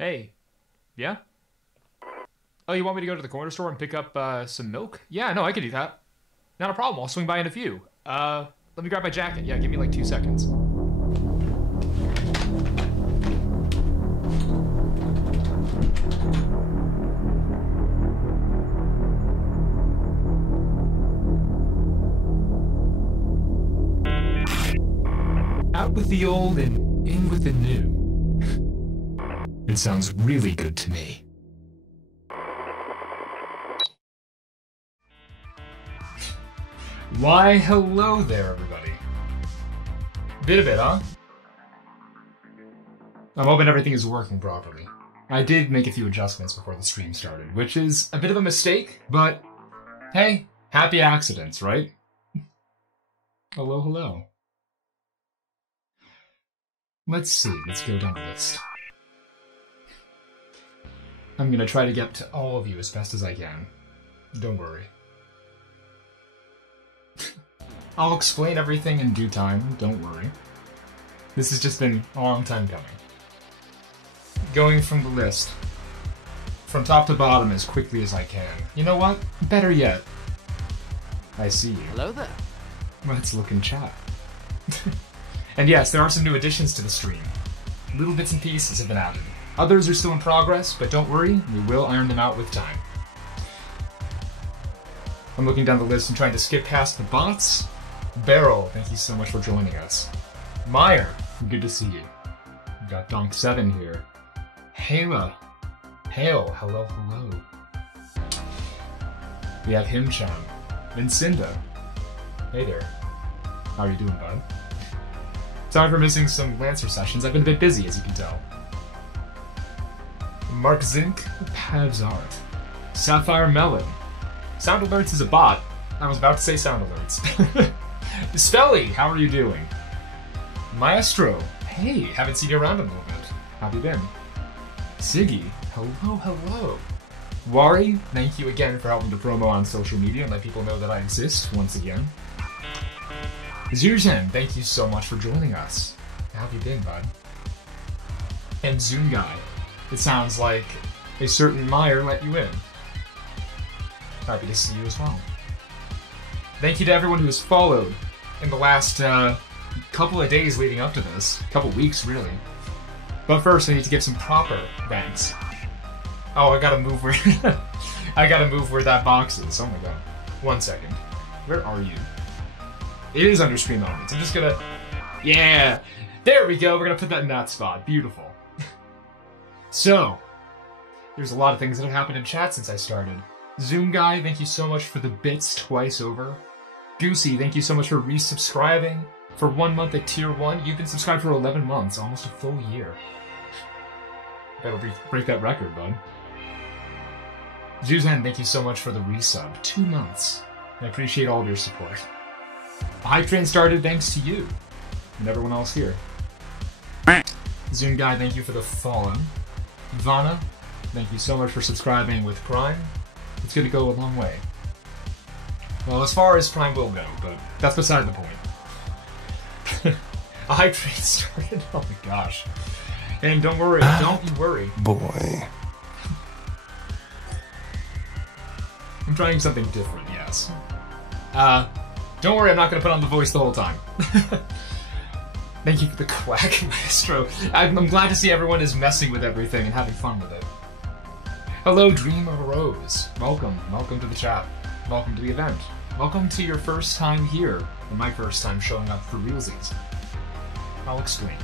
Hey, yeah? Oh, you want me to go to the corner store and pick up some milk? Yeah, no, I can do that. Not a problem. I'll swing by in a few. Let me grab my jacket. Yeah, give me like 2 seconds. Out with the old and in with the new. It sounds really good to me. Why, hello there, everybody. Bit, huh? I'm hoping everything is working properly. I did make a few adjustments before the stream started, which is a bit of a mistake, but hey, happy accidents, right? Hello, hello. Let's see, let's go down the list. I'm gonna try to get to all of you as best as I can. Don't worry. I'll explain everything in due time, don't worry. This has just been a long time coming. Going from the list, from top to bottom as quickly as I can. You know what? Better yet. I see you. Hello there. Let's look in chat. And yes, there are some new additions to the stream. Little bits and pieces have been added. Others are still in progress, but don't worry, we will iron them out with time. I'm looking down the list and trying to skip past the bots. Beryl, thank you so much for joining us. Meyer, good to see you. We've got Donk7 here. Hayla. Hale, hello, hello. We have Himchan. Vincinda. Hey there. How are you doing, bud? Sorry for missing some Lancer sessions. I've been a bit busy, as you can tell. Mark Zink, Pav's Art. Sapphire Melon. Sound Alerts is a bot. I was about to say Sound Alerts. Spelly, how are you doing? Maestro, hey, haven't seen you around in a little bit. How have you been? Siggy, hello, hello. Wari, thank you again for helping to promo on social media and let people know that I exist once again. Zuzan, thank you so much for joining us. How have you been, bud? And Zoonguy, it sounds like a certain Meyer let you in. Happy to see you as well. Thank you to everyone who has followed in the last couple of days leading up to this. Couple weeks, really. But first, I need to give some proper thanks. Oh, I gotta move where I gotta move where that box is. Oh my god. 1 second. Where are you? It is under stream elements. I'm just gonna... Yeah! There we go! We're gonna put that in that spot. Beautiful. So, there's a lot of things that have happened in chat since I started. Zoom Guy, thank you so much for the bits twice over. Goosey, thank you so much for resubscribing for 1 month at tier 1. You've been subscribed for 11 months, almost a full year. Better break that record, bud. Zuzan, thank you so much for the resub. 2 months. I appreciate all of your support. The hype train started thanks to you and everyone else here. Zoom Guy, thank you for the follow. Ivana, thank you so much for subscribing with Prime. It's going to go a long way. Well, as far as Prime will go, but that's beside the point. A hype train started? Oh my gosh. And don't worry, don't you worry. Boy. I'm trying something different, yes. Don't worry, I'm not going to put on the voice the whole time. Thank you for the quack, Maestro. I'm glad to see everyone is messing with everything and having fun with it. Hello, Dream of a Rose. Welcome. Welcome to the chat. Welcome to the event. Welcome to your first time here, and my first time showing up for realsies. I'll explain.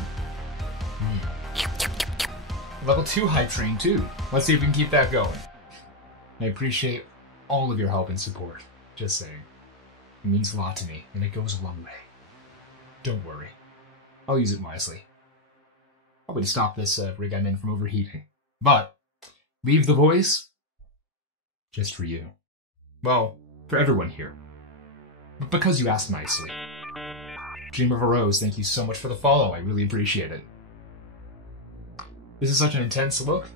Level 2 hype train, too. Let's see if we can keep that going. I appreciate all of your help and support. Just saying. It means a lot to me, and it goes a long way. Don't worry. I'll use it wisely. Probably to stop this rig I'm in from overheating. But, leave the voice just for you. Well, for everyone here. But because you asked nicely. Dream of a Rose, thank you so much for the follow. I really appreciate it. This is such an intense look.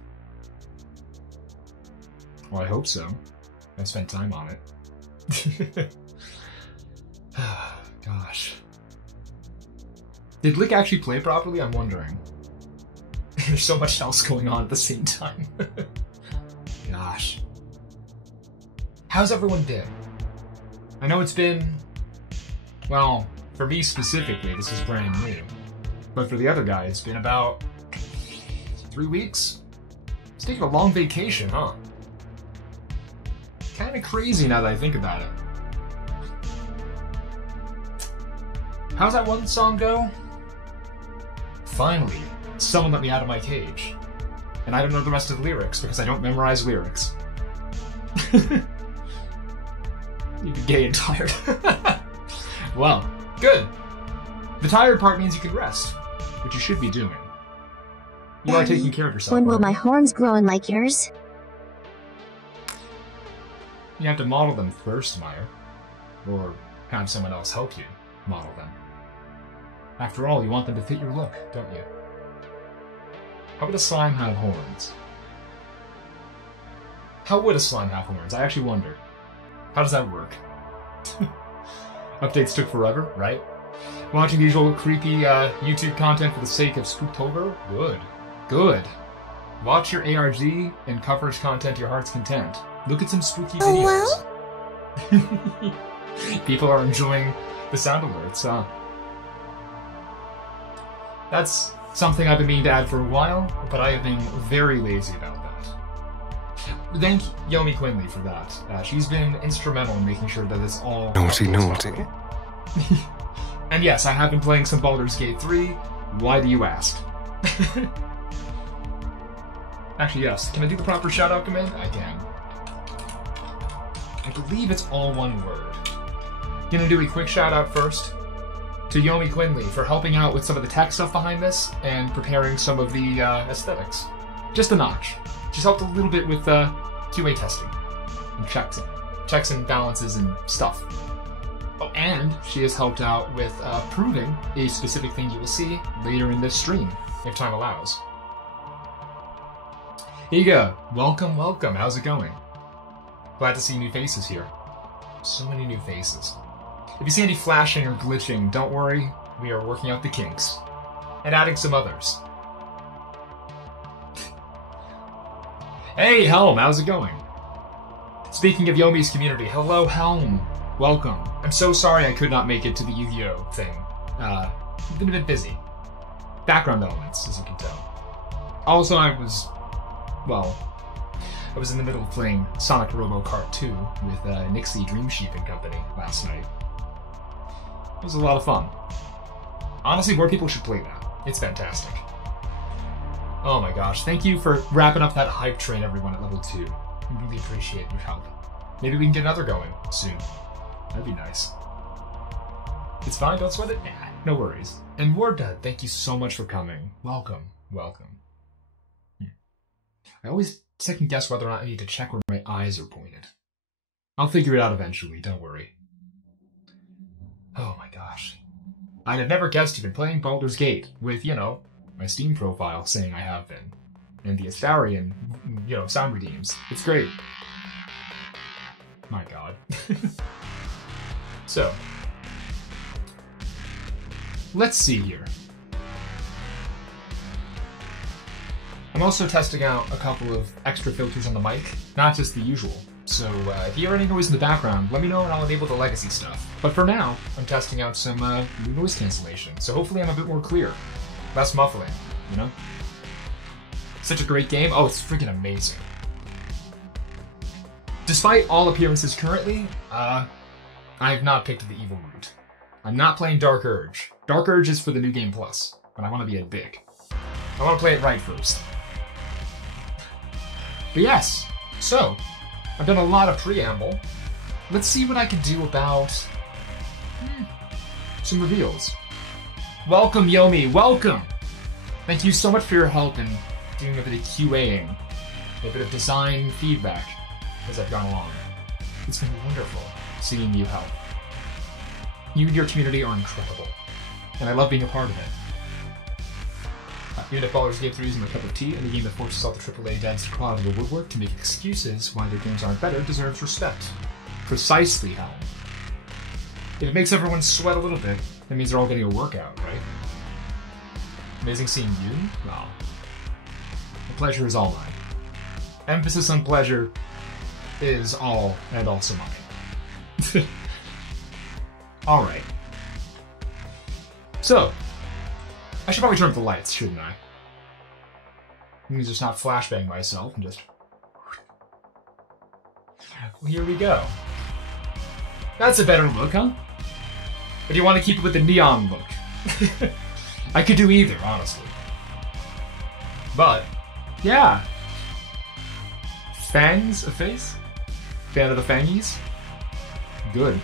Well, I hope so. I spent time on it. Gosh. Did Lick actually play properly? I'm wondering. There's so much else going on at the same time. Gosh. How's everyone been? I know it's been... Well, for me specifically, this is brand new. But for the other guy, it's been about 3 weeks? He's taking a long vacation, huh? Kinda crazy now that I think about it. How's that one song go? Finally, someone let me out of my cage. And I don't know the rest of the lyrics because I don't memorize lyrics. You'd be gay and tired. Well, good. The tired part means you can rest, which you should be doing. You are taking care of yourself. When will my horns grow in like yours? You have to model them first, Meyer. Or have someone else help you model them. After all, you want them to fit your look, don't you? How would a slime have horns? How would a slime have horns? I actually wonder. How does that work? Updates took forever, right? Watching the usual creepy YouTube content for the sake of Spooktober? Good. Good. Watch your ARG and coverage content to your heart's content. Look at some spooky videos. Well? People are enjoying the sound alerts, huh? That's something I've been meaning to add for a while, but I have been very lazy about that. Thank Yomi Quinley for that. She's been instrumental in making sure that it's all... Naughty, naughty. And yes, I have been playing some Baldur's Gate 3. Why do you ask? Actually, yes. Can I do the proper shout-out command? I can. I believe it's all one word. Gonna do a quick shout-out first to Yomi Quinley for helping out with some of the tech stuff behind this and preparing some of the aesthetics. Just a notch. She's helped a little bit with QA testing and checks and balances and stuff. Oh, and she has helped out with proving a specific thing you will see later in this stream, if time allows. Here you go. Welcome, welcome. How's it going? Glad to see new faces here. So many new faces. If you see any flashing or glitching, don't worry. We are working out the kinks. And adding some others. Hey, Helm, how's it going? Speaking of Yomi's community, hello, Helm. Welcome. I'm so sorry I could not make it to the Yu-Gi-Oh! Thing. Been a bit busy. Background elements, as you can tell. Also, I was in the middle of playing Sonic Robo Kart 2 with Nixie Dreamsheep and company last night. It was a lot of fun. Honestly, more people should play that. It's fantastic. Oh my gosh, thank you for wrapping up that hype train, everyone, at level 2. I really appreciate your help. Maybe we can get another going soon. That'd be nice. It's fine, don't sweat it. Nah, no worries. And Wardud, thank you so much for coming. Welcome, welcome. I always second guess whether or not I need to check where my eyes are pointed. I'll figure it out eventually, don't worry. Oh my gosh. I'd have never guessed you've been playing Baldur's Gate with, you know, my Steam profile saying I have been. And the Astarian, you know, sound redeems. It's great. My god. So, let's see here. I'm also testing out a couple of extra filters on the mic, not just the usual. So if you hear any noise in the background, let me know and I'll enable the legacy stuff. But for now, I'm testing out some new noise cancellation, so hopefully I'm a bit more clear. Less muffling, you know? Such a great game. Oh, it's freaking amazing. Despite all appearances currently, I have not picked the evil route. I'm not playing Dark Urge. Dark Urge is for the New Game Plus, but I want to be a big. I want to play it right first. But yes, so, I've done a lot of preamble. Let's see what I can do about some reveals. Welcome, Yomi, welcome! Thank you so much for your help in doing a bit of QAing, a bit of design feedback as I've gone along. It's been wonderful seeing you help. You and your community are incredible, and I love being a part of it. Even if Baldur's Gate 3 isn't my cup of tea, and the game that forces all the AAA devs to crawl out of the woodwork to make excuses why their games aren't better deserves respect. Precisely, Hal. If it makes everyone sweat a little bit, that means they're all getting a workout, right? Amazing seeing you? Well, pleasure is all mine. Emphasis on pleasure is all and also mine. Alright. So, I should probably turn up the lights, shouldn't I? Let me just not flashbang myself and just... Well, here we go. That's a better look, huh? Or do you want to keep it with the neon look? I could do either, honestly. But, yeah. Fangs a face? Fan of the fangies? Good.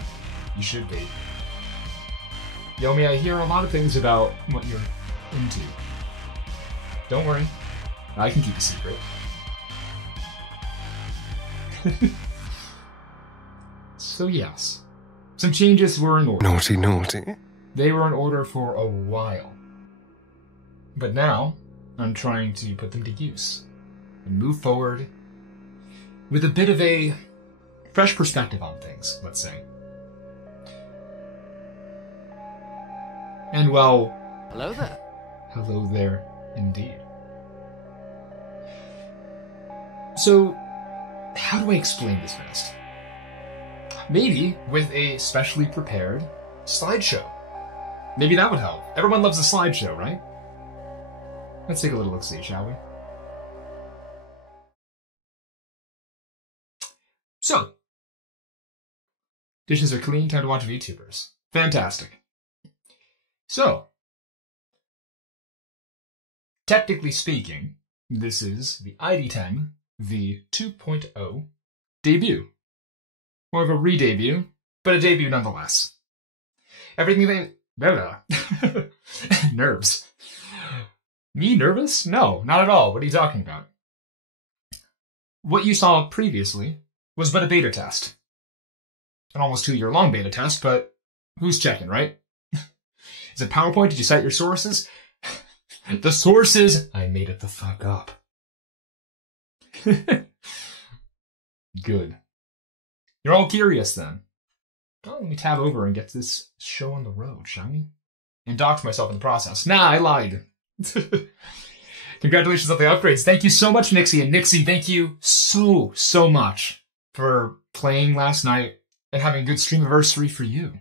You should be. Yomi, I hear a lot of things about what you're into. Don't worry. I can keep a secret. So yes. Some changes were in order. Naughty, naughty. They were in order for a while. But now, I'm trying to put them to use. And move forward with a bit of a fresh perspective on things, let's say. And well... Hello there. Hello there, indeed. So, how do I explain this best? Maybe with a specially prepared slideshow. Maybe that would help. Everyone loves a slideshow, right? Let's take a little look-see, shall we? So, dishes are clean, time to watch VTubers. Fantastic. So, technically speaking, this is the AiCaterine V2.0 debut. More of a re-debut, but a debut nonetheless. Everything they... Nerves. Me nervous? No, not at all. What are you talking about? What you saw previously was but a beta test. An almost 2-year-long beta test, but who's checking, right? Is it PowerPoint? Did you cite your sources? The sources? I made it the fuck up. Good. You're all curious then. Oh, let me tab over and get this show on the road, shall we? And dox myself in the process. Nah, I lied. Congratulations on the upgrades. Thank you so much, Nixie. And Nixie, thank you so much for playing last night and having a good stream anniversary for you.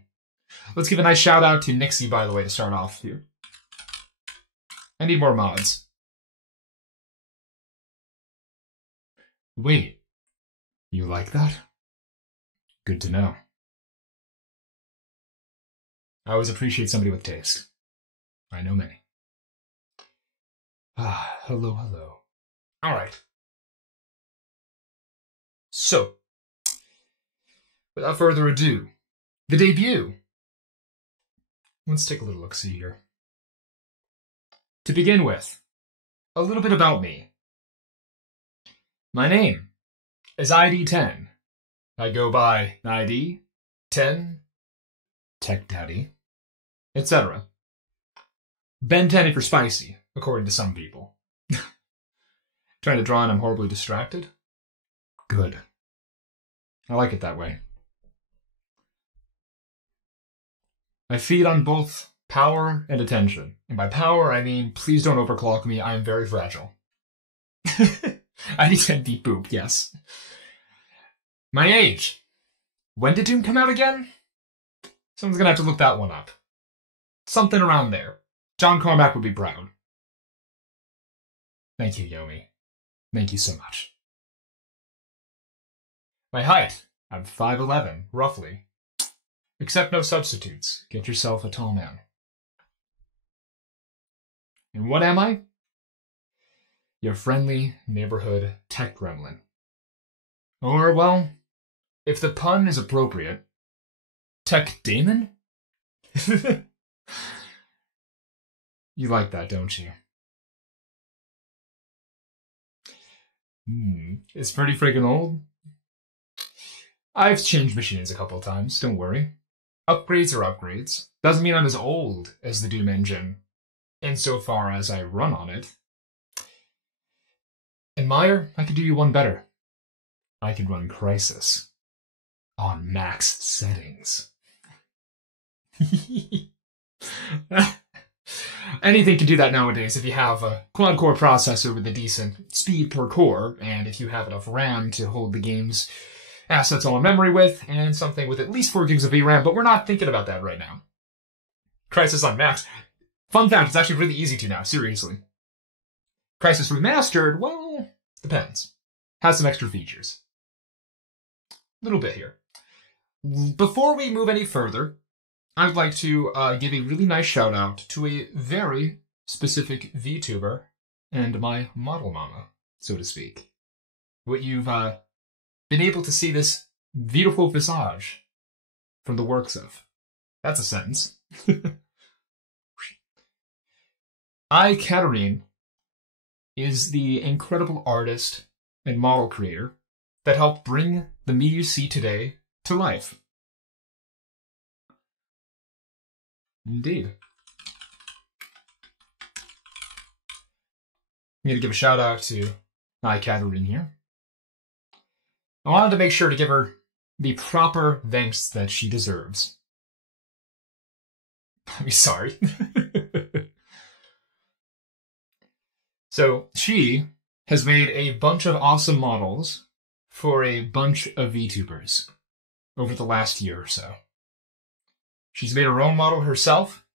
Let's give a nice shout out to Nixie, by the way, to start off here. I need more mods. Wait, you like that? Good to know. I always appreciate somebody with taste. I know many. Ah, hello. Alright. So, without further ado, the debut. Let's take a little look-see here. To begin with, a little bit about me. My name is ID10. I go by ID, 10, Tech Daddy, etc. Ben 10 for spicy, according to some people. Trying to draw and I'm horribly distracted? Good. I like it that way. I feed on both power and attention. And by power, I mean, please don't overclock me, I am very fragile. I need to deep boop, yes. My age. When did Doom come out again? Someone's gonna have to look that one up. Something around there. John Carmack would be proud. Thank you, Yomi. Thank you so much. My height. I'm 5'11", roughly. Accept no substitutes. Get yourself a tall man. And what am I? Your friendly neighborhood tech gremlin. Or, well, if the pun is appropriate, tech daemon? You like that, don't you? It's pretty freaking old. I've changed machines a couple of times, don't worry. Upgrades are upgrades. Doesn't mean I'm as old as the Doom engine, insofar as I run on it. And Meyer, I could do you one better. I could run Crisis on max settings. Anything can do that nowadays if you have a quad-core processor with a decent speed per core, and if you have enough RAM to hold the game's assets all in memory with, and something with at least 4 gigs of VRAM, but we're not thinking about that right now. Crysis on Max. Fun fact, it's actually really easy to now, seriously. Crysis Remastered, well, depends. Has some extra features. A little bit here. Before we move any further, I would like to give a really nice shout out to a very specific VTuber and my model mama, so to speak. What you've been able to see this beautiful visage from the works of. That's a sentence. AiCaterine is the incredible artist and model creator that helped bring the me you see today to life. Indeed. I'm going to give a shout out to AiCaterine here. I wanted to make sure to give her the proper thanks that she deserves. I'm sorry. So, she has made a bunch of awesome models for a bunch of VTubers over the last year or so. She's made her own model herself,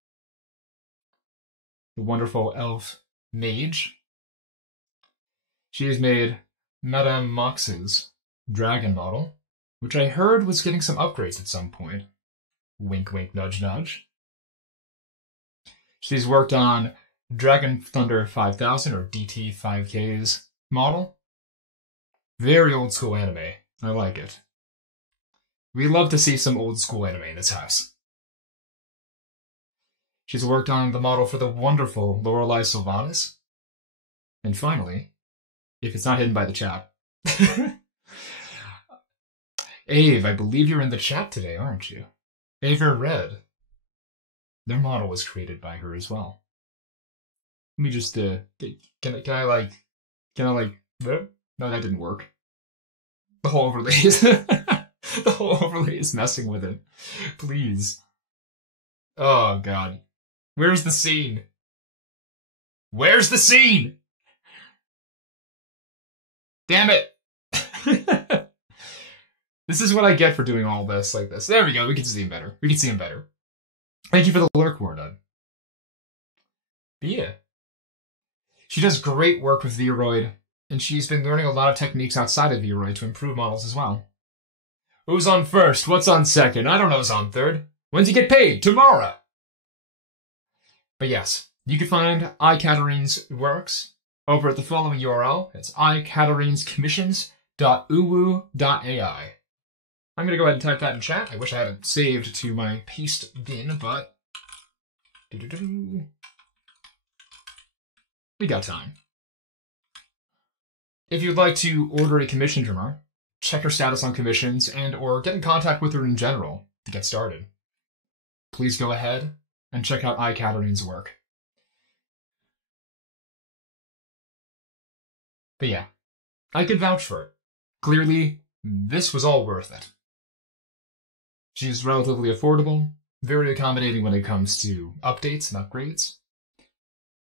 the wonderful elf mage. She has made Madame Mox's dragon model, which I heard was getting some upgrades at some point. Wink, wink, nudge, nudge. She's worked on Dragon Thunder 5000 or DT5K's model. Very old school anime. I like it. We love to see some old school anime in this house. She's worked on the model for the wonderful Lorelei Sylvanas. And finally, if it's not hidden by the chat, Ave, I believe you're in the chat today, aren't you? Ave Red. Their model was created by her as well. Let me just, can I, no, that didn't work. The whole overlay is, the whole overlay is messing with it. Please. Oh, God. Where's the scene? Where's the scene? Damn it. This is what I get for doing all this like this. There we go. We can see him better. We can see him better. Thank you for the lurk, Wardun. But yeah. She does great work with Vroid, and she's been learning a lot of techniques outside of Vroid to improve models as well. Who's on first? What's on second? I don't know who's on third. When's he get paid? Tomorrow! But yes, you can find AiCaterine's works over at the following URL. It's AiCaterine'sCommissions.uwu.ai. I'm going to go ahead and type that in chat. I wish I had it saved to my paste bin, but we got time. If you'd like to order a commission from her, check her status on commissions and or get in contact with her in general to get started, please go ahead and check out AiCaterine's work. But yeah, I could vouch for it. Clearly, this was all worth it. She's relatively affordable, very accommodating when it comes to updates and upgrades.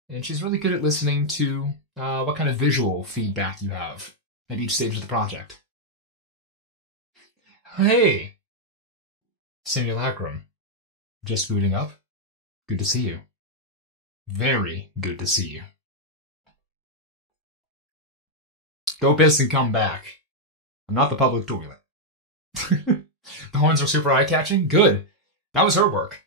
And she's really good at listening to what kind of visual feedback you have at each stage of the project. Hey! Simulacrum. Just booting up. Good to see you. Very good to see you. Go piss and come back. I'm not the public toilet. The horns are super eye-catching? Good. That was her work.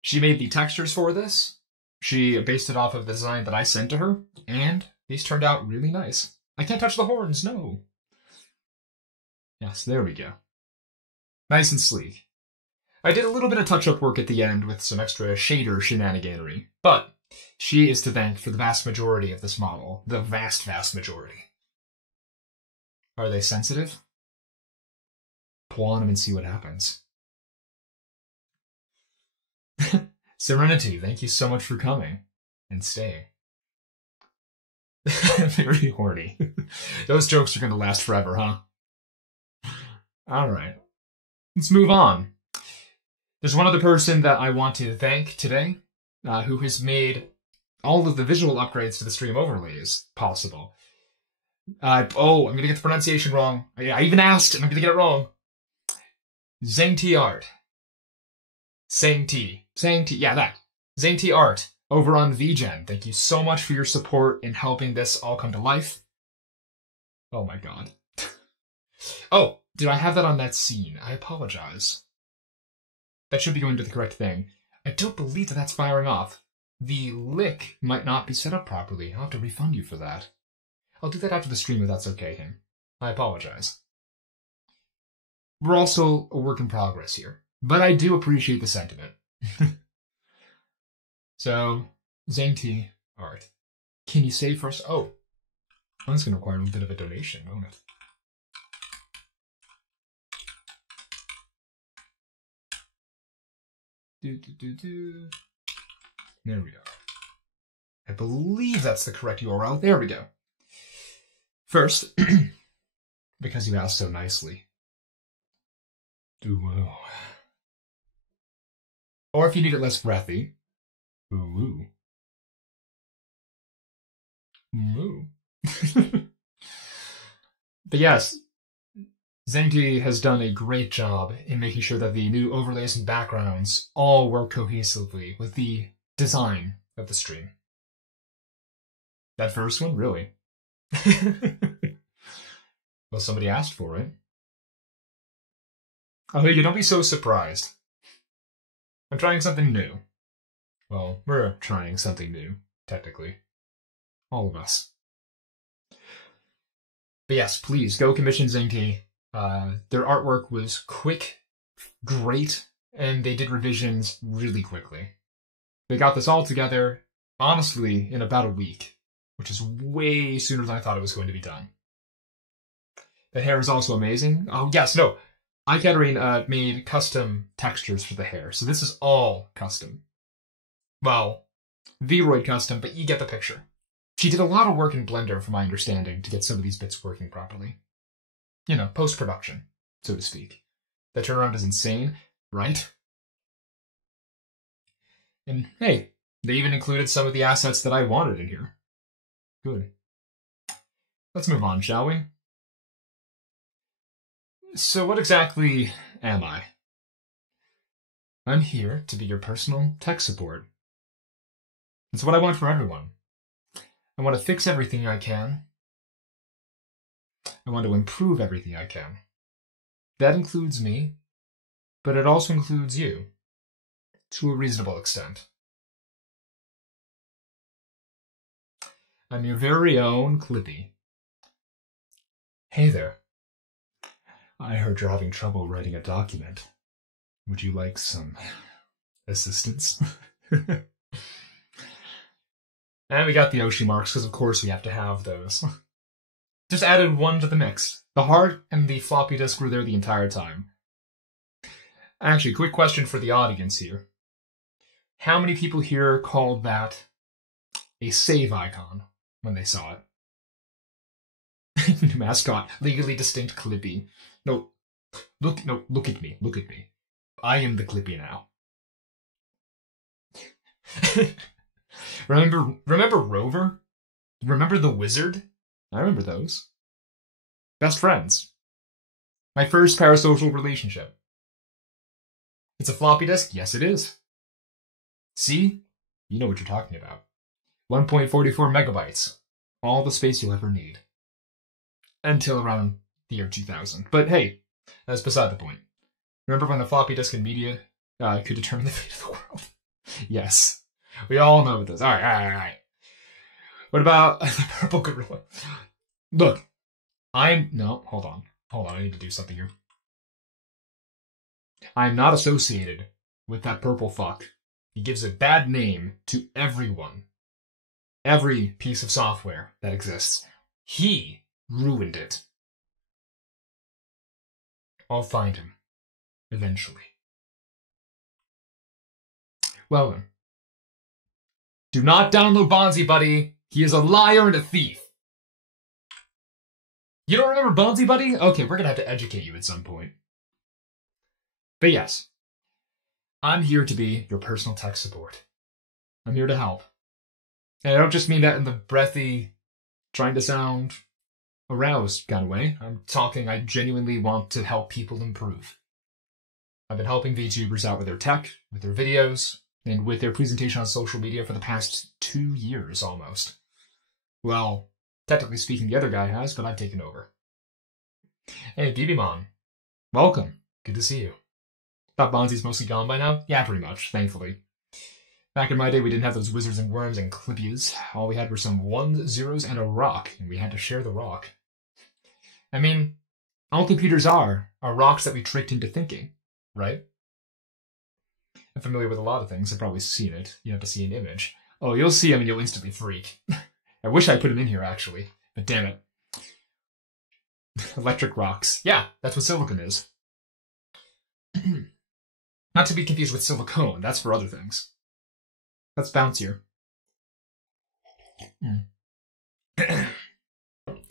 She made the textures for this. She based it off of the design that I sent to her, and these turned out really nice. I can't touch the horns, no. Yes, there we go. Nice and sleek. I did a little bit of touch-up work at the end with some extra shader shenaniganery, but she is to thank for the vast majority of this model. The vast, vast majority. Are they sensitive? Pull on them and see what happens. Serenity, thank you so much for coming and staying. Very horny. Those jokes are going to last forever, huh? Alright. Let's move on. There's one other person that I want to thank today, who has made all of the visual upgrades to the stream overlays possible. Oh, I'm gonna get the pronunciation wrong. I even asked, and I'm gonna get it wrong. Zangti Art. Zangti, yeah, that. Zangti Art, over on VGen. Thank you so much for your support in helping this all come to life. Oh my god. Oh, did I have that on that scene? I apologize. That should be going to the correct thing. I don't believe that that's firing off. The lick might not be set up properly. I'll have to refund you for that. I'll do that after the stream if that's okay, Him. I apologize. We're also a work in progress here, but I do appreciate the sentiment. So, Zangti Art. Can you save for us? Oh, that's going to require a bit of a donation, won't it? There we are. I believe that's the correct URL. There we go. First, because you asked so nicely. Or if you need it less breathy. Ooh. But yes, Zangti has done a great job in making sure that the new overlays and backgrounds all work cohesively with the design of the stream. That first one, really? Well, somebody asked for it. Oh, you don't be so surprised. I'm trying something new. Well, we're trying something new, technically. All of us. But yes, please, go commission Zangti. Their artwork was quick, great, and they did revisions really quickly. They got this all together, honestly, in about a week, which is way sooner than I thought it was going to be done. The hair is also amazing. Oh, yes, no. AiCaterine made custom textures for the hair, so this is all custom. Well, V-Roid custom, but you get the picture. She did a lot of work in Blender, from my understanding, to get some of these bits working properly. You know, post-production, so to speak. The turnaround is insane, right? And hey, they even included some of the assets that I wanted in here. Good. Let's move on, shall we? So what exactly am I? I'm here to be your personal tech support. It's what I want for everyone. I want to fix everything I can. I want to improve everything I can. That includes me, but it also includes you, to a reasonable extent. I'm your very own Clippy. Hey there. I heard you're having trouble writing a document. Would you like some assistance? And we got the Oshi marks, because of course we have to have those. Just added one to the mix. The heart and the floppy disk were there the entire time. Actually, quick question for the audience here. How many people here called that a save icon when they saw it? New mascot, legally distinct Clippy. No, look at me, look at me. I am the Clippy now. Remember Rover? Remember the Wizard? I remember those. Best friends. My first parasocial relationship. It's a floppy disk? Yes, it is. See? You know what you're talking about. 1.44 megabytes. All the space you'll ever need. Until around the year 2000. But hey, that's beside the point. Remember when the floppy disk and media could determine the fate of the world? Yes. We all know this. Alright. What about the purple gorilla? Look, no, hold on, I need to do something here. I'm not associated with that purple fuck. He gives a bad name to everyone. Every piece of software that exists. He ruined it. I'll find him. Eventually. Well then. Do not download Bonzi, buddy. He is a liar and a thief. You don't remember Bonzi, buddy? Okay, we're gonna have to educate you at some point. But yes, I'm here to be your personal tech support. I'm here to help. And I don't just mean that in the breathy, trying to sound aroused kind of way. I'm talking, I genuinely want to help people improve. I've been helping VTubers out with their tech, with their videos, and with their presentation on social media for the past 2 years almost. Well, technically speaking, the other guy has, but I've taken over. Hey, BBMon. Welcome. Good to see you. Thought Bonzi's mostly gone by now? Yeah, pretty much, thankfully. Back in my day, we didn't have those wizards and worms and clippies. All we had were some 1s, 0s, and a rock, and we had to share the rock. I mean, all computers are rocks that we tricked into thinking, right? I'm familiar with a lot of things. I've probably seen it. You have to see an image. Oh, you'll see them and you'll instantly freak. I wish I put them in here, actually. But damn it. Electric rocks. Yeah, that's what silicon is. Not to be confused with silicone. That's for other things. That's bouncier.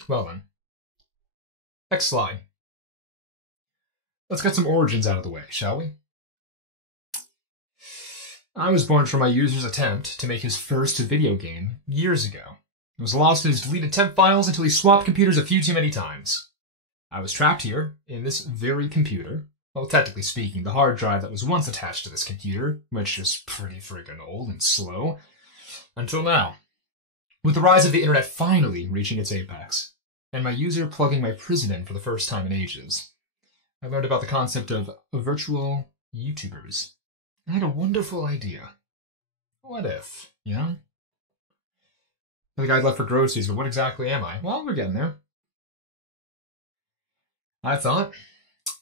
Well then. Next slide. Let's get some origins out of the way, shall we? I was born from my user's attempt to make his first video game years ago. It was lost in his deleted temp files until he swapped computers a few too many times. I was trapped here, in this very computer. Well, technically speaking, the hard drive that was once attached to this computer, which is pretty friggin' old and slow, until now. With the rise of the internet finally reaching its apex, and my user plugging my prison in for the first time in ages, I learned about the concept of virtual YouTubers. I had a wonderful idea. What if, you know? I think I'd left for groceries, but what exactly am I? Well, we're getting there. I thought,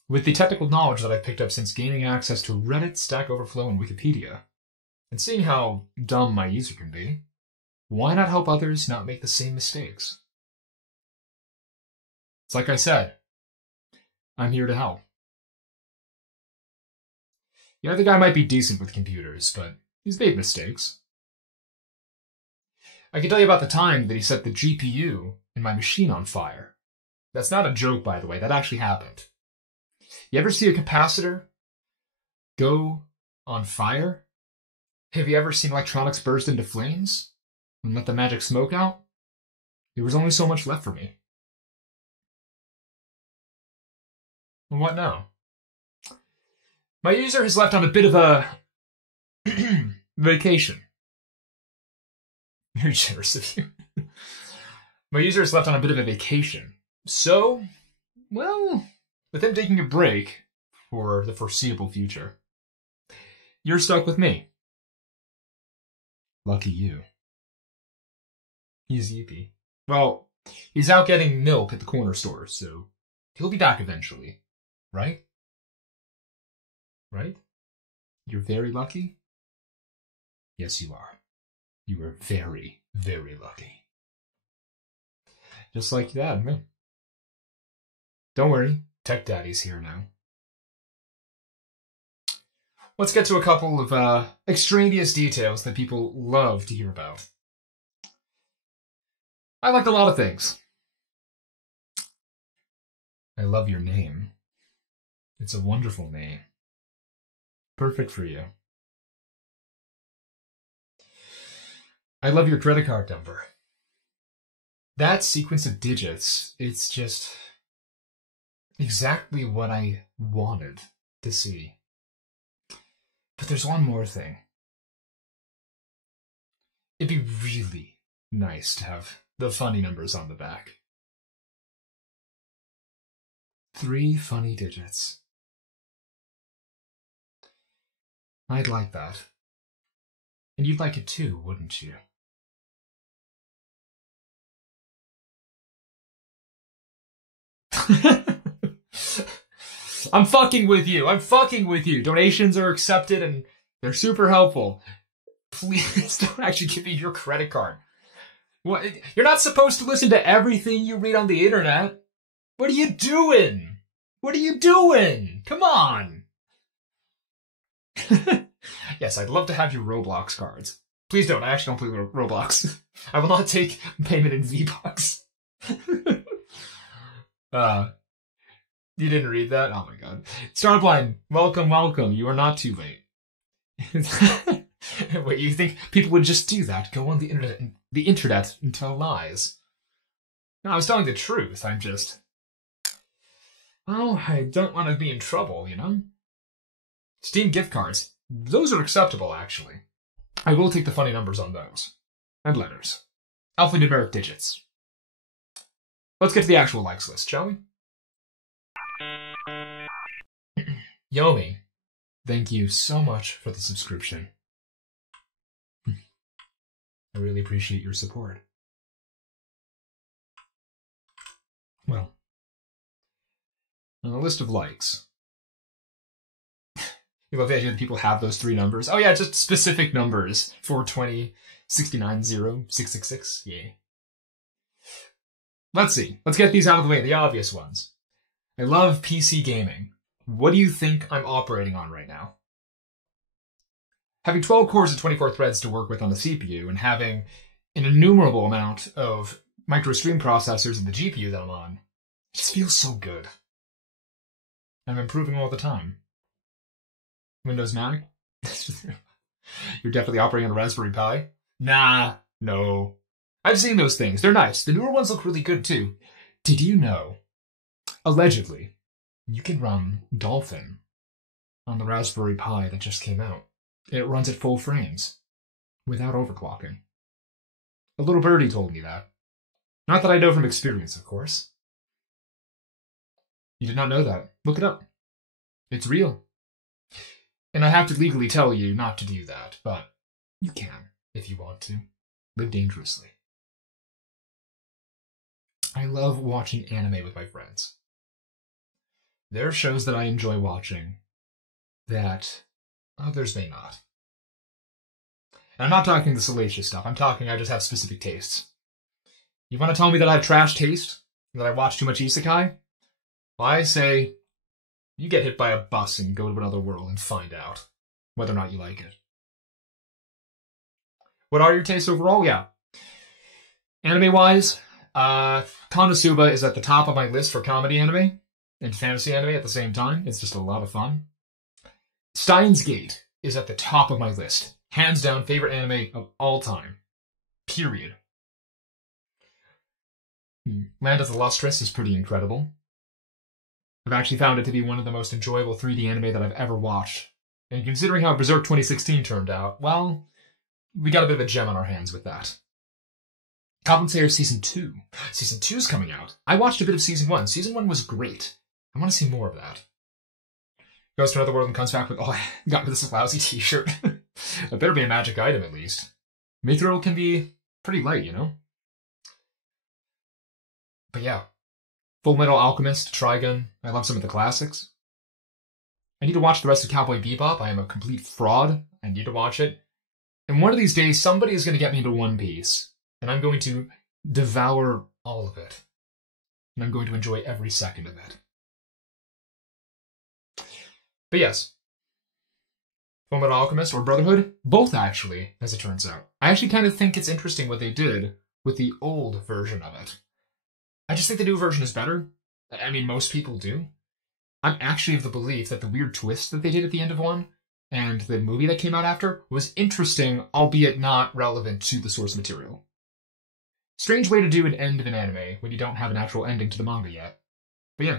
with the technical knowledge that I've picked up since gaining access to Reddit, Stack Overflow, and Wikipedia, and seeing how dumb my user can be, why not help others not make the same mistakes? It's like I said, I'm here to help. Yeah, the guy might be decent with computers, but he's made mistakes. I can tell you about the time that he set the GPU in my machine on fire. That's not a joke, by the way. That actually happened. You ever see a capacitor go on fire? Have you ever seen electronics burst into flames and let the magic smoke out? There was only so much left for me. And what now? My user has left on a bit of a vacation. Very generous of you. My user has left on a bit of a vacation. So, well, with him taking a break for the foreseeable future, you're stuck with me. Lucky you. He's yippee. Well, he's out getting milk at the corner store, so he'll be back eventually. Right? Right? You're very lucky? Yes, you are. You are very, very lucky. Just like that, man. Don't worry, Tech Daddy's here now. Let's get to a couple of extraneous details that people love to hear about. I liked a lot of things. I love your name. It's a wonderful name. Perfect for you. I love your credit card number. That sequence of digits, it's just exactly what I wanted to see. But there's one more thing. It'd be really nice to have the funny numbers on the back. 3 funny digits. I'd like that. And you'd like it too, wouldn't you? I'm fucking with you. I'm fucking with you. Donations are accepted and they're super helpful. Please don't actually give me your credit card. What? You're not supposed to listen to everything you read on the internet. What are you doing? What are you doing? Come on. Yes, I'd love to have your Roblox cards. Please don't. I actually don't play Roblox. I will not take payment in V-Bucks. You didn't read that? Oh my god. Starblind, welcome, welcome. You are not too late. Wait, you think people would just do that? Go on the internet and tell lies? No, I was telling the truth. I'm just... Well, I don't want to be in trouble, you know? Steam gift cards. Those are acceptable, actually. I will take the funny numbers on those. And letters. Alphanumeric digits. Let's get to the actual likes list, shall we? Yomi, thank you so much for the subscription. I really appreciate your support. Well, on the list of likes, you love the idea that people have those three numbers. Oh yeah, just specific numbers. 420, 69, 0, 666. Yeah. Let's see. Let's get these out of the way, the obvious ones. I love PC gaming. What do you think I'm operating on right now? Having 12 cores and 24 threads to work with on the CPU, and having an innumerable amount of micro-stream processors in the GPU that I'm on, it just feels so good. I'm improving all the time. Windows Mac? You're definitely operating on the Raspberry Pi? Nah, no. I've seen those things. They're nice. The newer ones look really good too. Did you know, allegedly, you can run Dolphin on the Raspberry Pi that just came out? It runs at full frames, without overclocking. A little birdie told me that. Not that I know from experience, of course. You did not know that. Look it up. It's real. And I have to legally tell you not to do that, but you can, if you want to. Live dangerously. I love watching anime with my friends. There are shows that I enjoy watching that others may not. And I'm not talking the salacious stuff. I'm talking I just have specific tastes. You want to tell me that I have trash taste? That I watch too much isekai? Well, I say, you get hit by a bus and go to another world and find out whether or not you like it. What are your tastes overall? Yeah. Anime-wise, Konosuba is at the top of my list for comedy anime and fantasy anime at the same time. It's just a lot of fun. Steins Gate is at the top of my list. Hands down, favorite anime of all time. Period. Land of the Lustrous is pretty incredible. I've actually found it to be one of the most enjoyable 3D anime that I've ever watched. And considering how Berserk 2016 turned out, well, we got a bit of a gem on our hands with that. Compensator Season 2. Season 2's coming out. I watched a bit of Season 1. Season 1 was great. I want to see more of that. Goes to another world and comes back with, oh, I got me this lousy t-shirt. It better be a magic item, at least. Mithril can be pretty light, you know? But yeah. Full Metal Alchemist, Trigun. I love some of the classics. I need to watch the rest of Cowboy Bebop. I am a complete fraud. I need to watch it. And one of these days, somebody is going to get me into One Piece. And I'm going to devour all of it. And I'm going to enjoy every second of it. But yes. Fullmetal Alchemist or Brotherhood? Both, actually, as it turns out. I actually kind of think it's interesting what they did with the old version of it. I just think the new version is better. I mean, most people do. I'm actually of the belief that the weird twist that they did at the end of one and the movie that came out after was interesting, albeit not relevant to the source material. Strange way to do an end of an anime when you don't have an actual ending to the manga yet. But yeah.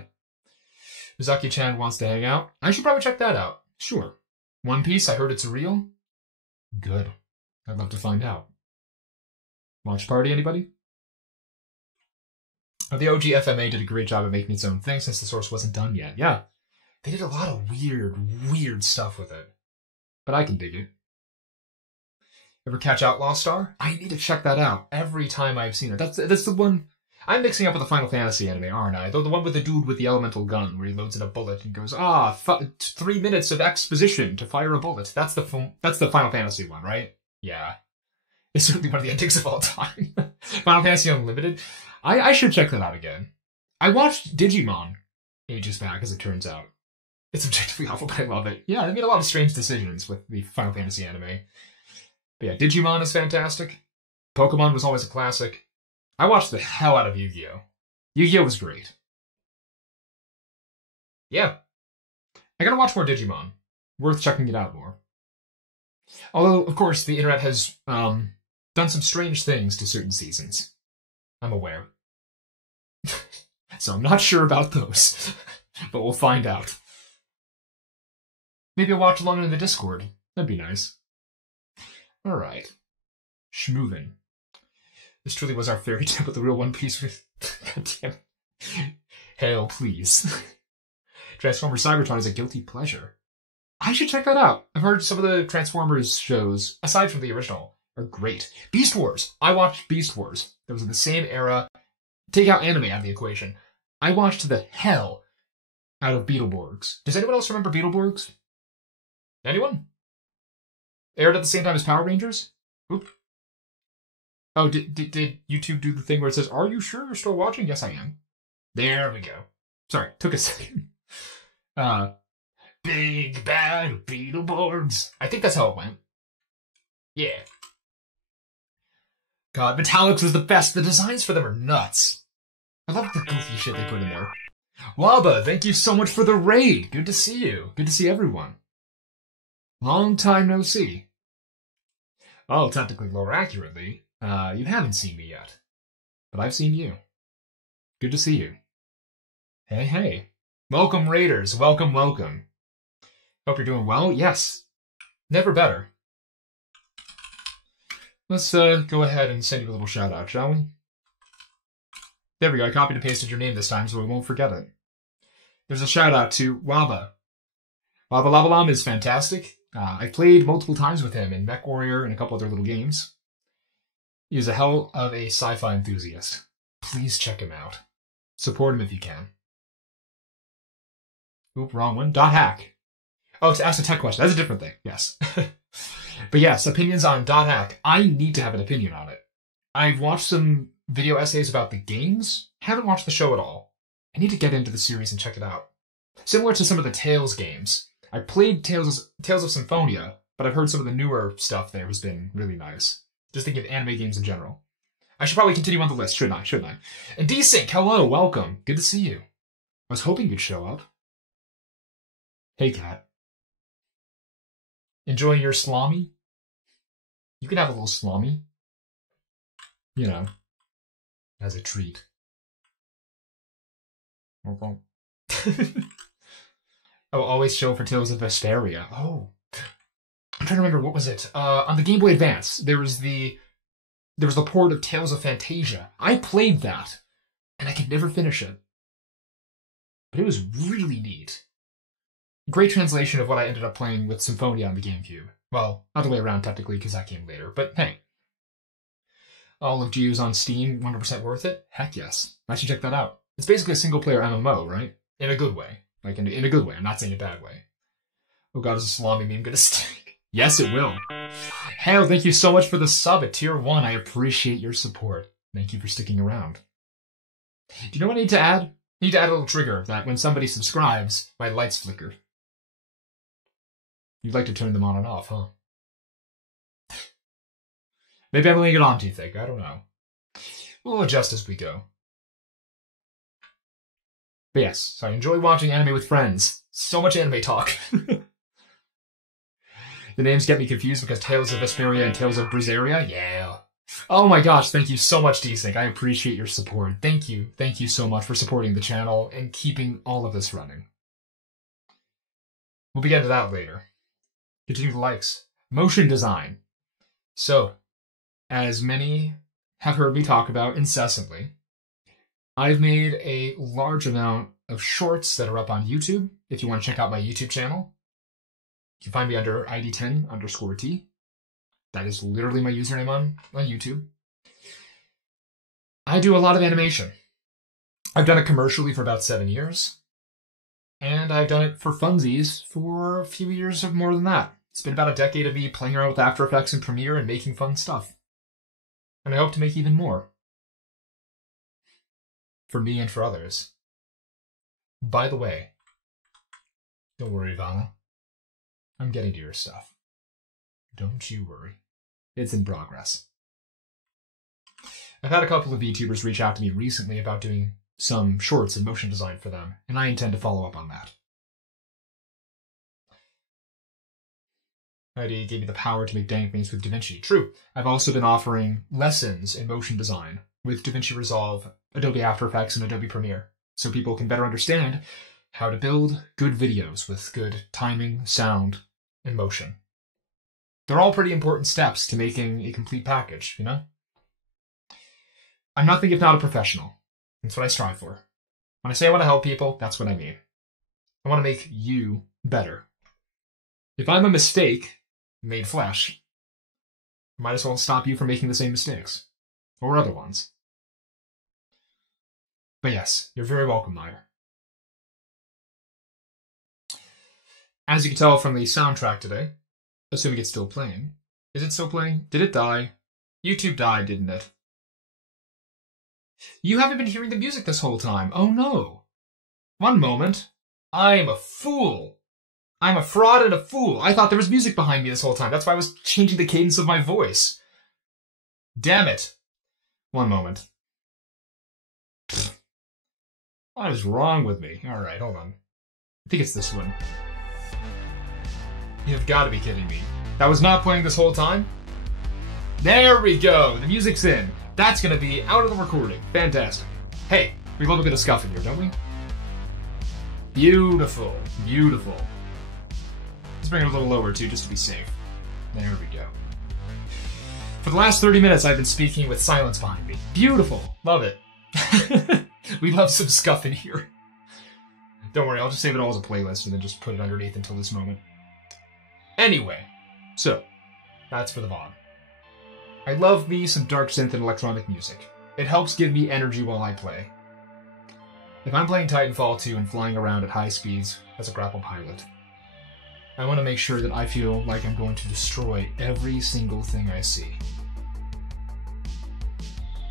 Mizaki-chan wants to hang out. I should probably check that out. Sure. One Piece, I heard it's real. Good. I'd love to find out. Watch party, anybody? The OG FMA did a great job of making its own thing since the source wasn't done yet. Yeah. They did a lot of weird stuff with it. But I can dig it. Ever catch Outlaw Star? I need to check that out every time I've seen it. That's the one... I'm mixing up with the Final Fantasy anime, aren't I? Though the one with the dude with the elemental gun where he loads in a bullet and goes, 3 minutes of exposition to fire a bullet. That's the Final Fantasy one, right? Yeah. It's certainly one of the endings of all time. Final Fantasy Unlimited. I should check that out again. I watched Digimon ages back, as it turns out. It's objectively awful, but I love it. Yeah, they made a lot of strange decisions with the Final Fantasy anime. But yeah, Digimon is fantastic. Pokemon was always a classic. I watched the hell out of Yu-Gi-Oh! Yu-Gi-Oh! Was great. Yeah. I gotta watch more Digimon. Worth checking it out more. Although, of course, the internet has done some strange things to certain seasons. I'm aware. So I'm not sure about those, but we'll find out. Maybe I'll watch along in the Discord. That'd be nice. Alright. Schmoovin. This truly was our fairy tale, but the real One Piece was... God damn it. Hail, please. Transformers Cybertron is a guilty pleasure. I should check that out. I've heard some of the Transformers shows, aside from the original, are great. Beast Wars. I watched Beast Wars. That was in the same era. Take out anime out of the equation. I watched the hell out of Beetleborgs. Does anyone else remember Beetleborgs? Anyone? Aired at the same time as Power Rangers? Oop. Oh, did YouTube do the thing where it says, "Are you sure you're still watching?" Yes, I am. There we go. Sorry, took a second. Big bad Beetleborgs. I think that's how it went. Yeah. God, Metallics was the best. The designs for them are nuts. I love the goofy shit they put in there. Waba, thank you so much for the raid. Good to see you. Good to see everyone. Long time no see. Oh, technically, more accurately, you haven't seen me yet. But I've seen you. Good to see you. Hey, hey. Welcome, Raiders. Welcome, welcome. Hope you're doing well. Yes. Never better. Let's go ahead and send you a little shout out, shall we? There we go. I copied and pasted your name this time so we won't forget it. There's a shout out to Waba. Waba Lava Lam is fantastic. I've played multiple times with him in Mech Warrior and a couple other little games. He is a hell of a sci-fi enthusiast. Please check him out. Support him if you can. Oop, wrong one. .hack. Oh, to ask a tech question. That's a different thing. Yes. But yes, opinions on .hack. I need to have an opinion on it. I've watched some video essays about the games. Haven't watched the show at all. I need to get into the series and check it out. Similar to some of the Tales games. I played Tales of Symphonia, but I've heard some of the newer stuff there has been really nice. Just thinking of anime games in general. I should probably continue on the list, shouldn't I? And D-Sync, hello, welcome. Good to see you. I was hoping you'd show up. Hey, cat. Enjoying your salami? You can have a little salami. You know, as a treat. Okay. I will always show for Tales of Vesperia. Oh. I'm trying to remember, what was it? On the Game Boy Advance, there was the port of Tales of Fantasia. I played that, and I could never finish it. But it was really neat. Great translation of what I ended up playing with Symphonia on the GameCube. Well, not the way around technically, because that came later, but hey. All of Geo's on Steam, 100% worth it? Heck yes. I should check that out. It's basically a single-player MMO, right? In a good way. Like, in a good way. I'm not saying a bad way. Oh god, is a salami meme gonna stick? Yes, it will. Hail, thank you so much for the sub at Tier 1. I appreciate your support. Thank you for sticking around. Do you know what I need to add? I need to add a little trigger that when somebody subscribes, my lights flicker. You'd like to turn them on and off, huh? Maybe I'm leaving it on, do you think? I don't know. We'll adjust as we go. But yes, so I enjoy watching anime with friends. So much anime talk. The names get me confused because Tales of Vesperia and Tales of Berseria? Yeah. Oh my gosh, thank you so much, D-Sync. I appreciate your support. Thank you. Thank you so much for supporting the channel and keeping all of this running. We'll be getting to that later. Continue the likes. Motion design. So, as many have heard me talk about incessantly, I've made a large amount of shorts that are up on YouTube. If you want to check out my YouTube channel, you can find me under ID10_T. That is literally my username on YouTube. I do a lot of animation. I've done it commercially for about 7 years. And I've done it for funsies for a few years or more than that. It's been about a decade of me playing around with After Effects and Premiere and making fun stuff. And I hope to make even more. For me and for others. By the way, don't worry, Ivana. I'm getting to your stuff. Don't you worry. It's in progress. I've had a couple of VTubers reach out to me recently about doing some shorts and motion design for them, and I intend to follow up on that. IDE gave me the power to make dang things with DaVinci. True. I've also been offering lessons in motion design with DaVinci Resolve, Adobe After Effects, and Adobe Premiere, so people can better understand how to build good videos with good timing, sound, and motion. They're all pretty important steps to making a complete package, you know? I'm nothing if not a professional. That's what I strive for. When I say I want to help people, that's what I mean. I want to make you better. If I'm a mistake made flesh, I might as well stop you from making the same mistakes. Or other ones. But yes, you're very welcome, Meyer. As you can tell from the soundtrack today, assuming it's still playing. Is it still playing? Did it die? YouTube died, didn't it? You haven't been hearing the music this whole time. Oh no. One moment. I'm a fool. I'm a fraud and a fool. I thought there was music behind me this whole time. That's why I was changing the cadence of my voice. Damn it. One moment. What is wrong with me? Alright, hold on. I think it's this one. You've got to be kidding me. That was not playing this whole time? There we go. The music's in. That's going to be out of the recording. Fantastic. Hey, we love a bit of scuff in here, don't we? Beautiful. Beautiful. Let's bring it a little lower, too, just to be safe. There we go. For the last 30 minutes, I've been speaking with silence behind me. Beautiful. Love it. We love some scuff in here. Don't worry, I'll just save it all as a playlist and then just put it underneath until this moment. Anyway, so, that's for the VOD. I love me some dark synth and electronic music. It helps give me energy while I play. If I'm playing Titanfall 2 and flying around at high speeds as a grapple pilot, I want to make sure that I feel like I'm going to destroy every single thing I see.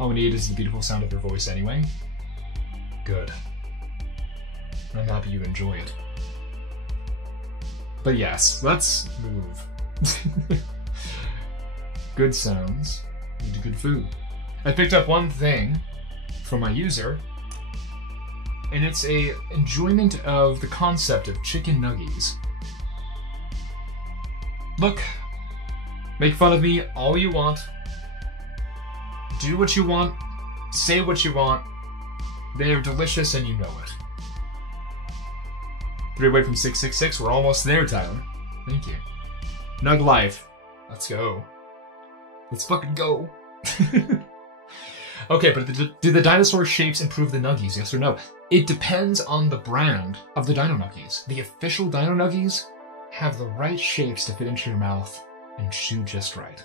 All we need is the beautiful sound of your voice anyway. Good. I'm happy you enjoy it. But yes, let's move. Good sounds lead to good food. I picked up one thing from my user, and it's a enjoyment of the concept of chicken nuggies. Look, make fun of me all you want. Do what you want. Say what you want. They are delicious and you know it. 3 away from 666. We're almost there, Tyler. Thank you. Nug life. Let's go. Let's fucking go. Okay, but do the dinosaur shapes improve the nuggies, yes or no? It depends on the brand of the Dino Nuggies. The official Dino Nuggies have the right shapes to fit into your mouth and chew just right.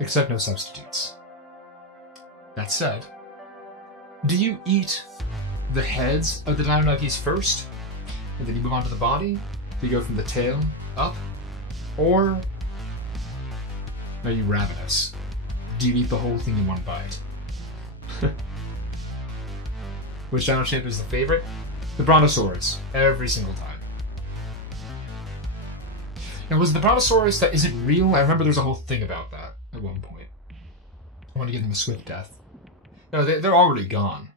Except no substitutes. That said, do you eat the heads of the Dino Nuggies first, and then you move on to the body? Do you go from the tail up? Or are you ravenous? Do you eat the whole thing in one bite? Which dino shape is the favorite? The Brontosaurus, every single time. Now, was the Brontosaurus that is it real? I remember there's a whole thing about that at one point. I want to give them a swift death. No, they're already gone.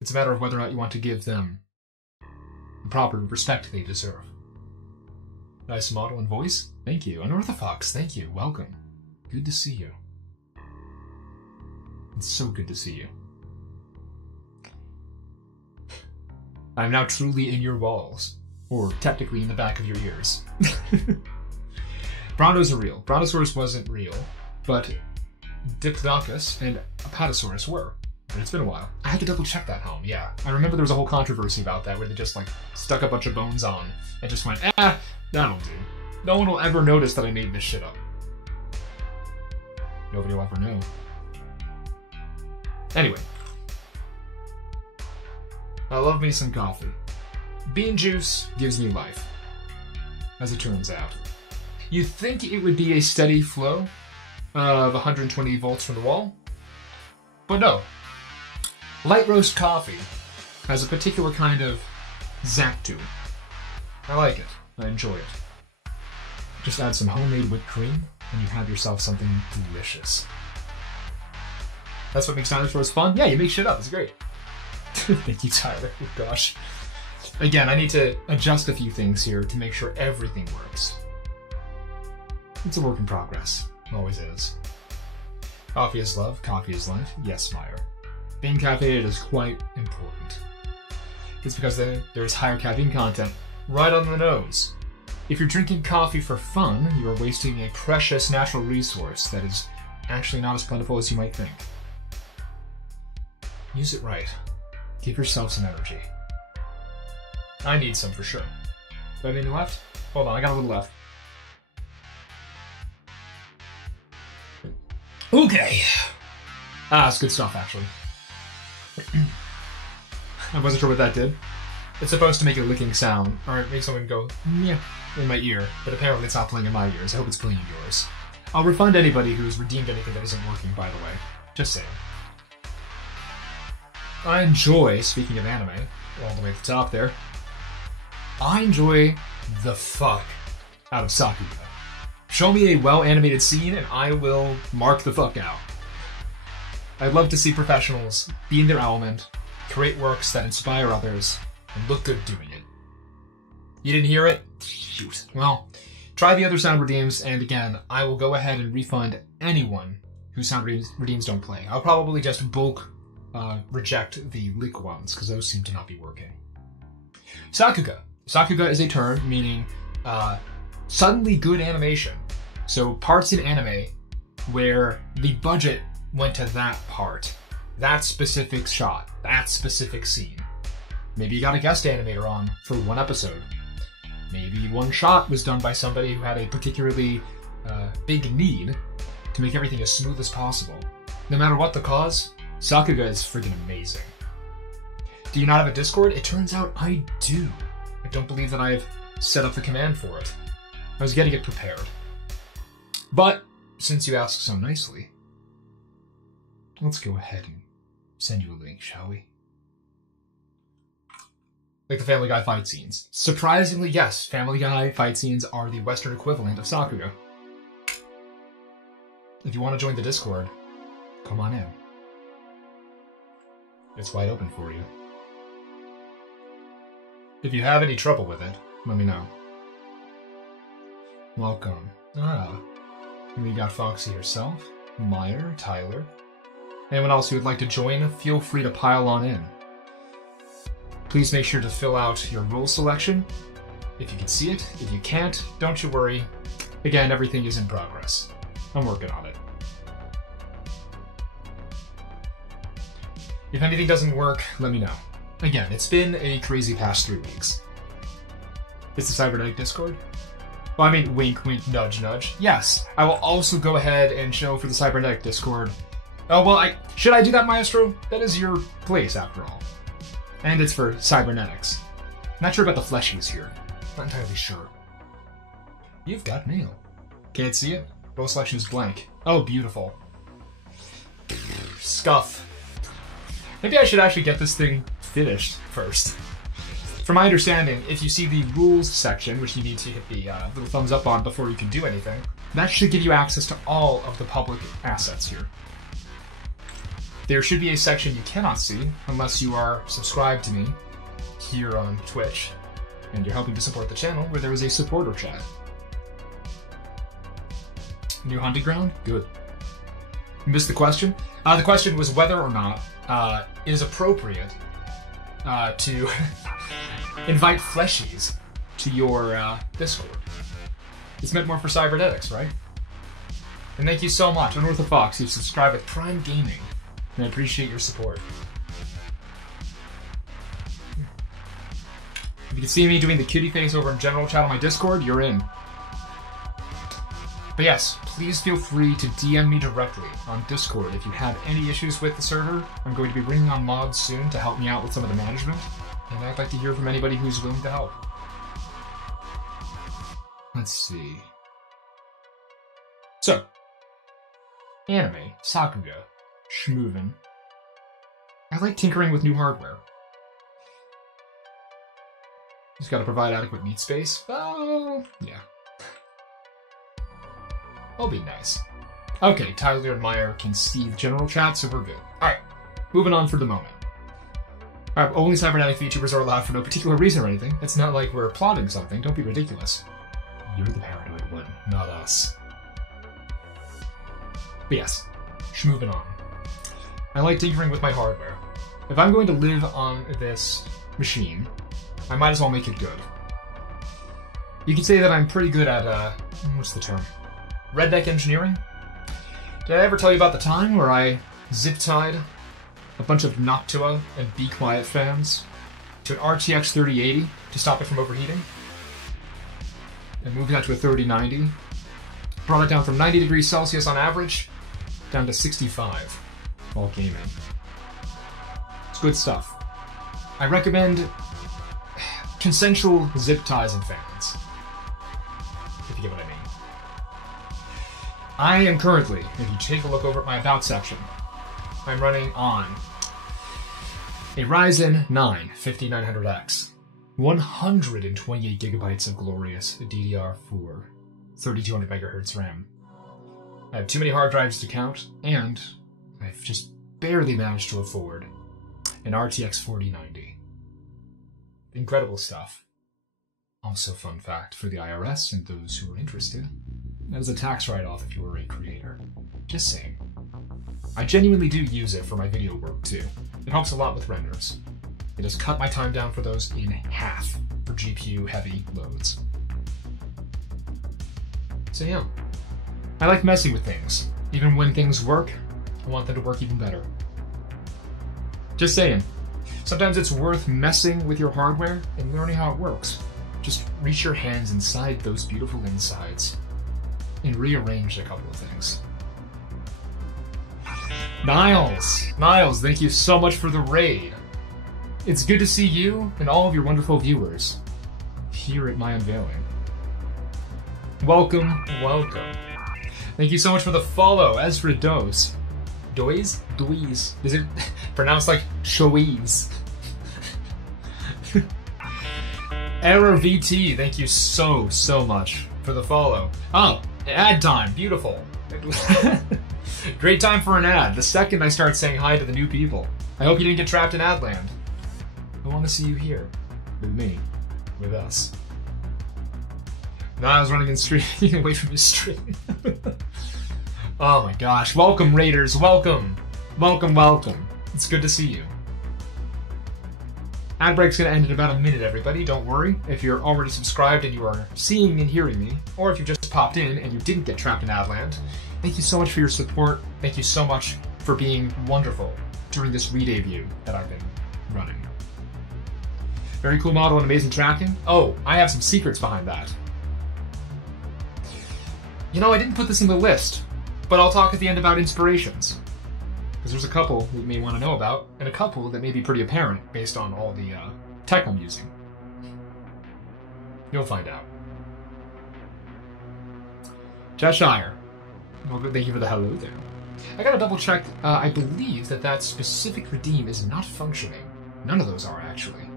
It's a matter of whether or not you want to give them the proper respect they deserve. Nice model and voice. Thank you. Unorthodox. Thank you. Welcome. Good to see you. It's so good to see you. I'm now truly in your walls. Or technically in the back of your ears. Brontos are real. Brontosaurus wasn't real, but Diplodocus and Apatosaurus were. But it's been a while. I had to double check that home, yeah. I remember there was a whole controversy about that where they just like stuck a bunch of bones on and just went, that'll do. No one will ever notice that I made this shit up. Nobody will ever know. Anyway. I love me some coffee. Bean juice gives me life, as it turns out. You'd think it would be a steady flow of 120 volts from the wall, but no. Light roast coffee has a particular kind of zap to it. I like it. I enjoy it. Just add some homemade whipped cream, and you have yourself something delicious. That's what makes dinosaurs fun? Yeah, you make shit up. It's great. Thank you, Tyler. Oh, gosh. Again, I need to adjust a few things here to make sure everything works. It's a work in progress. Always is. Coffee is love, coffee is life. Yes, Meyer. Being caffeinated is quite important. It's because there's higher caffeine content right on the nose. If you're drinking coffee for fun, you are wasting a precious natural resource that is actually not as plentiful as you might think. Use it right. Give yourself some energy. I need some for sure. Do I have any left? Hold on, I got a little left. Okay. It's good stuff, actually. I wasn't sure what that did. It's supposed to make a licking sound, or make someone go, yeah, in my ear, but apparently it's not playing in my ears. I hope it's playing in yours. I'll refund anybody who's redeemed anything that isn't working, by the way. Just saying. I enjoy, speaking of anime, all the way at the top there, I enjoy the fuck out of Sakuga. Show me a well-animated scene and I will mark the fuck out. I'd love to see professionals be in their element, create works that inspire others, and look good doing it. You didn't hear it? Shoot. Well, try the other sound redeems, and again, I will go ahead and refund anyone whose sound redeems don't play. I'll probably just bulk reject the leak ones, because those seem to not be working. Sakuga. Sakuga is a term meaning suddenly good animation. So parts in anime where the budget went to that part, that specific shot, that specific scene. Maybe you got a guest animator on for one episode. Maybe one shot was done by somebody who had a particularly big need to make everything as smooth as possible. No matter what the cause, Sakuga is friggin' amazing. Do you not have a Discord? It turns out I do. I don't believe that I've set up the command for it. I was getting it prepared. But, since you asked so nicely, let's go ahead and send you a link, shall we? Like the Family Guy fight scenes. Surprisingly, yes, Family Guy fight scenes are the Western equivalent of Sakuga. If you want to join the Discord, come on in. It's wide open for you. If you have any trouble with it, let me know. Welcome. We got Foxy herself, Meyer, Tyler. Anyone else who would like to join, feel free to pile on in. Please make sure to fill out your role selection, if you can see it. If you can't, don't you worry. Again, everything is in progress. I'm working on it. If anything doesn't work, let me know. Again, it's been a crazy past 3 weeks. It's the Cybernetic Discord? Well, I mean, wink, wink, nudge, nudge. Yes, I will also go ahead and show for the Cybernetic Discord. Oh, well, should I do that, Maestro? That is your place, after all. And it's for cybernetics. Not sure about the fleshies here. Not entirely sure. You've got mail. Can't see it? Role selection is blank. Oh, beautiful. Scuff. Maybe I should actually get this thing finished first. From my understanding, if you see the rules section, which you need to hit the little thumbs up on before you can do anything, that should give you access to all of the public assets here. There should be a section you cannot see unless you are subscribed to me here on Twitch and you're helping to support the channel, where there is a supporter chat. New hunting ground? Good. You missed the question? The question was whether or not it is appropriate to invite fleshies to your Discord. It's meant more for cybernetics, right? And thank you so much, Unorthofox, you've subscribed with Prime Gaming, and I appreciate your support. If you can see me doing the cutie face over in general chat on my Discord, you're in. But yes, please feel free to DM me directly on Discord if you have any issues with the server. I'm going to be bringing on mods soon to help me out with some of the management, and I'd like to hear from anybody who's willing to help. Let's see. So, anime, Sakuga, schmoovin'. I like tinkering with new hardware. Just gotta provide adequate meat space. Oh, yeah. I'll be nice. Okay, Tyler and Meyer can see the general chat, so we're good. Alright, moving on for the moment. Alright, only cybernetic VTubers are allowed for no particular reason or anything. It's not like we're plotting something, don't be ridiculous. You're the paranoid one, not us. But yes, moving on. I like tinkering with my hardware. If I'm going to live on this machine, I might as well make it good. You could say that I'm pretty good at, what's the term? Redneck engineering? Did I ever tell you about the time where I zip-tied a bunch of Noctua and Be Quiet fans to an RTX 3080 to stop it from overheating? And moved that to a 3090. Brought it down from 90 degrees Celsius on average down to 65 while gaming. It's good stuff. I recommend consensual zip ties and fans, if you get what I mean. I am currently, if you take a look over at my About section, I'm running on a Ryzen 9 5900X, 128 gigabytes of glorious DDR4, 3200 megahertz RAM. I have too many hard drives to count, and I've just barely managed to afford an RTX 4090. Incredible stuff. Also, fun fact for the IRS and those who are interested, that is a tax write-off if you were a creator. Just saying. I genuinely do use it for my video work too. It helps a lot with renders. It has cut my time down for those in half for GPU-heavy loads. So yeah, I like messing with things. Even when things work, I want them to work even better. Just saying. Sometimes it's worth messing with your hardware and learning how it works. Just reach your hands inside those beautiful insides and rearrange a couple of things. Niles, thank you so much for the raid. It's good to see you and all of your wonderful viewers here at my unveiling. Welcome. Thank you so much for the follow. As for Doise. Is it pronounced like Shoise? Error VT, thank you so much for the follow. Oh, ad time, beautiful. Great time for an ad. The second I start saying hi to the new people. I hope you didn't get trapped in ad land. I want to see you here. With me. With us. Niles running and streaming away from his stream. Oh my gosh. Welcome, Raiders. Welcome. It's good to see you. Ad break's going to end in about a minute, everybody. Don't worry. If you're already subscribed and you are seeing and hearing me, or if you just popped in and you didn't get trapped in Adland, thank you so much for your support. Thank you so much for being wonderful during this re-debut that I've been running. Very cool model and amazing tracking. Oh, I have some secrets behind that. You know, I didn't put this in the list, but I'll talk at the end about inspirations. Because there's a couple that you may want to know about, and a couple that may be pretty apparent based on all the tech I'm using. You'll find out. Cheshire. Well, thank you for the hello there. I gotta double check. I believe that specific redeem is not functioning. None of those are, actually.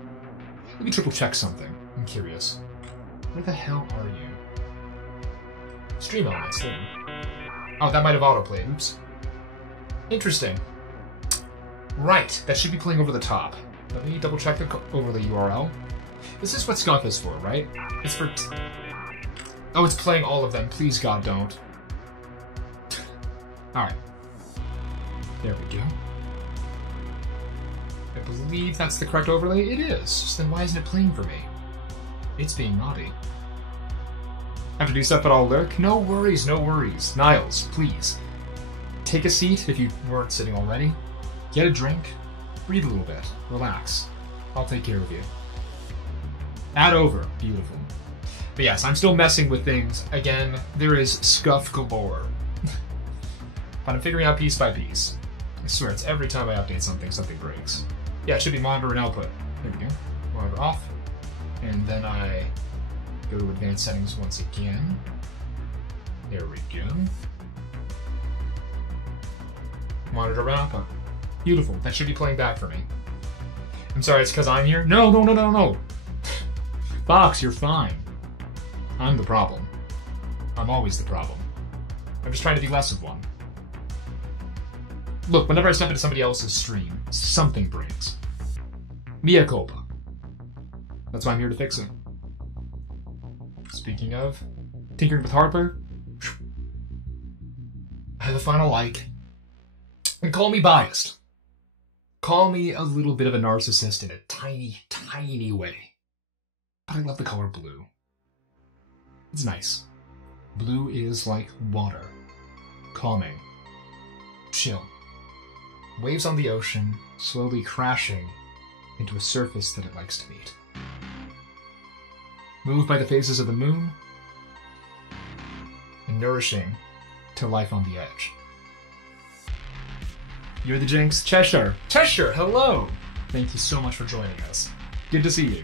Let me triple check something. I'm curious. Where the hell are you? Stream elements, there. Oh, that might have autoplayed. Oops. Interesting. Right, that should be playing over the top. Let me double check over the URL. This is what Skunk is for, right? It's for... Oh, it's playing all of them. Please, God, don't. Alright. There we go. I believe that's the correct overlay. It is. So then why isn't it playing for me? It's being naughty. Have to do stuff, but I'll lurk? No worries, no worries. Niles, please. Take a seat if you weren't sitting already. Get a drink. Breathe a little bit. Relax. I'll take care of you. Add over. Beautiful. But yes, I'm still messing with things. Again, there is scuff galore. But I'm figuring out piece by piece. I swear, it's every time I update something, something breaks. Yeah, it should be monitor and output. There we go. Monitor off. And then I go to advanced settings once again. There we go. Monitor output. Beautiful. That should be playing back for me. I'm sorry, it's because I'm here? No. Fox, you're fine. I'm the problem. I'm always the problem. I'm just trying to be less of one. Look, whenever I step into somebody else's stream, something breaks. Mea culpa. That's why I'm here to fix it. Speaking of tinkering with hardware, I have a final like. And call me biased. Call me a little bit of a narcissist in a tiny, tiny way. But I love the color blue. It's nice. Blue is like water. Calming. Chill. Waves on the ocean, slowly crashing into a surface that it likes to meet. Moved by the phases of the moon, and nourishing to life on the edge. You're the Jinx. Cheshire. Cheshire, hello! Thank you so much for joining us. Good to see you.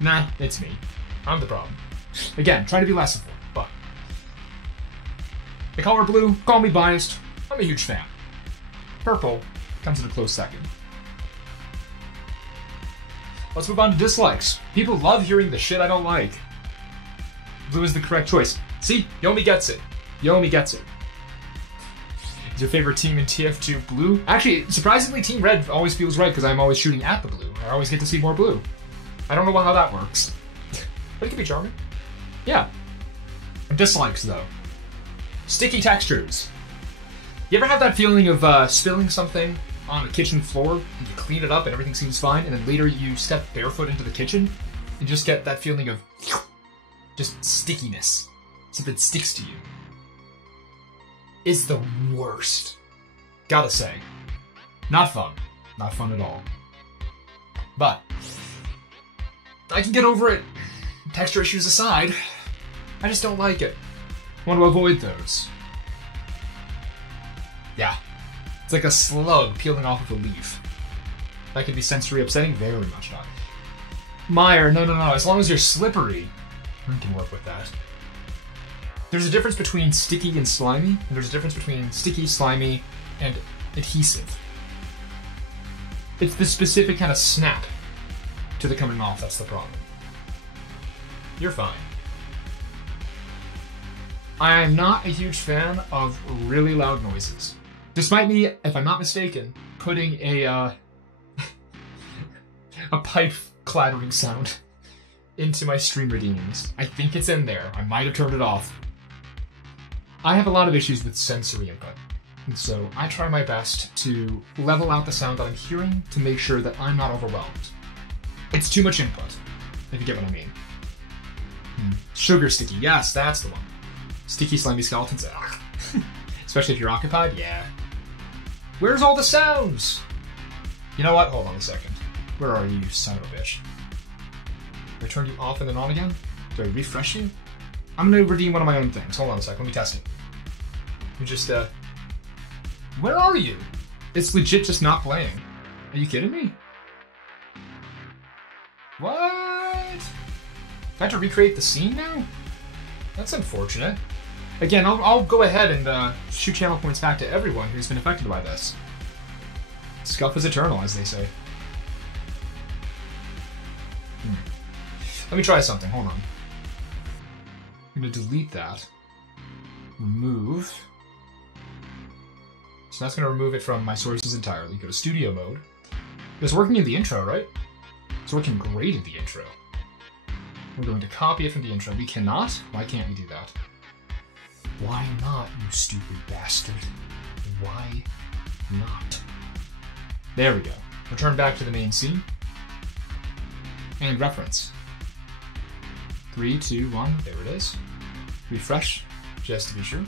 Nah, it's me. I'm the problem. Again, try to be less of one, but... The color blue, call me biased. I'm a huge fan. Purple comes in a close second. Let's move on to dislikes. People love hearing the shit I don't like. Blue is the correct choice. See? Yomi gets it. Yomi gets it. Is your favorite team in TF2 blue? Actually, surprisingly, Team Red always feels right because I'm always shooting at the blue. I always get to see more blue. I don't know how that works. But it could be charming. Yeah. Dislikes, though. Sticky textures. You ever have that feeling of spilling something on a kitchen floor, and you clean it up and everything seems fine, and then later you step barefoot into the kitchen, and just get that feeling of just stickiness. Something sticks to you. It's the worst. Gotta say. Not fun. Not fun at all. But I can get over it. Texture issues aside, I just don't like it. I want to avoid those. Yeah. It's like a slug peeling off of a leaf. That could be sensory upsetting? Very much not. Meyer, no. As long as you're slippery, I can work with that. There's a difference between sticky and slimy, and there's a difference between sticky, slimy, and adhesive. It's the specific kind of snap to the coming off that's the problem. You're fine. I am not a huge fan of really loud noises. Despite me, if I'm not mistaken, putting a pipe clattering sound into my stream redeems. I think it's in there. I might have turned it off. I have a lot of issues with sensory input, and so I try my best to level out the sound that I'm hearing to make sure that I'm not overwhelmed. It's too much input, if you get what I mean. Sugar sticky, yes, that's the one. Sticky, slimy skeletons, especially if you're occupied, yeah. Where's all the sounds? You know what? Hold on a second. Where are you, son of a bitch? Do I turn you off and then on again? Do I refresh you? I'm gonna redeem one of my own things. Hold on a sec, let me test it. You just, where are you? It's legit just not playing. Are you kidding me? What? I have to recreate the scene now? That's unfortunate. Again, I'll go ahead and shoot channel points back to everyone who's been affected by this. Scuff is eternal, as they say. Let me try something, hold on. I'm gonna delete that. Remove. So that's gonna remove it from my sources entirely. Go to studio mode. It's working in the intro, right? It's working great in the intro. We're going to copy it from the intro. We cannot? Why can't we do that? Why not, you stupid bastard? Why not? There we go. Return back to the main scene. And reference. 3, 2, 1. There it is. Refresh, just to be sure. You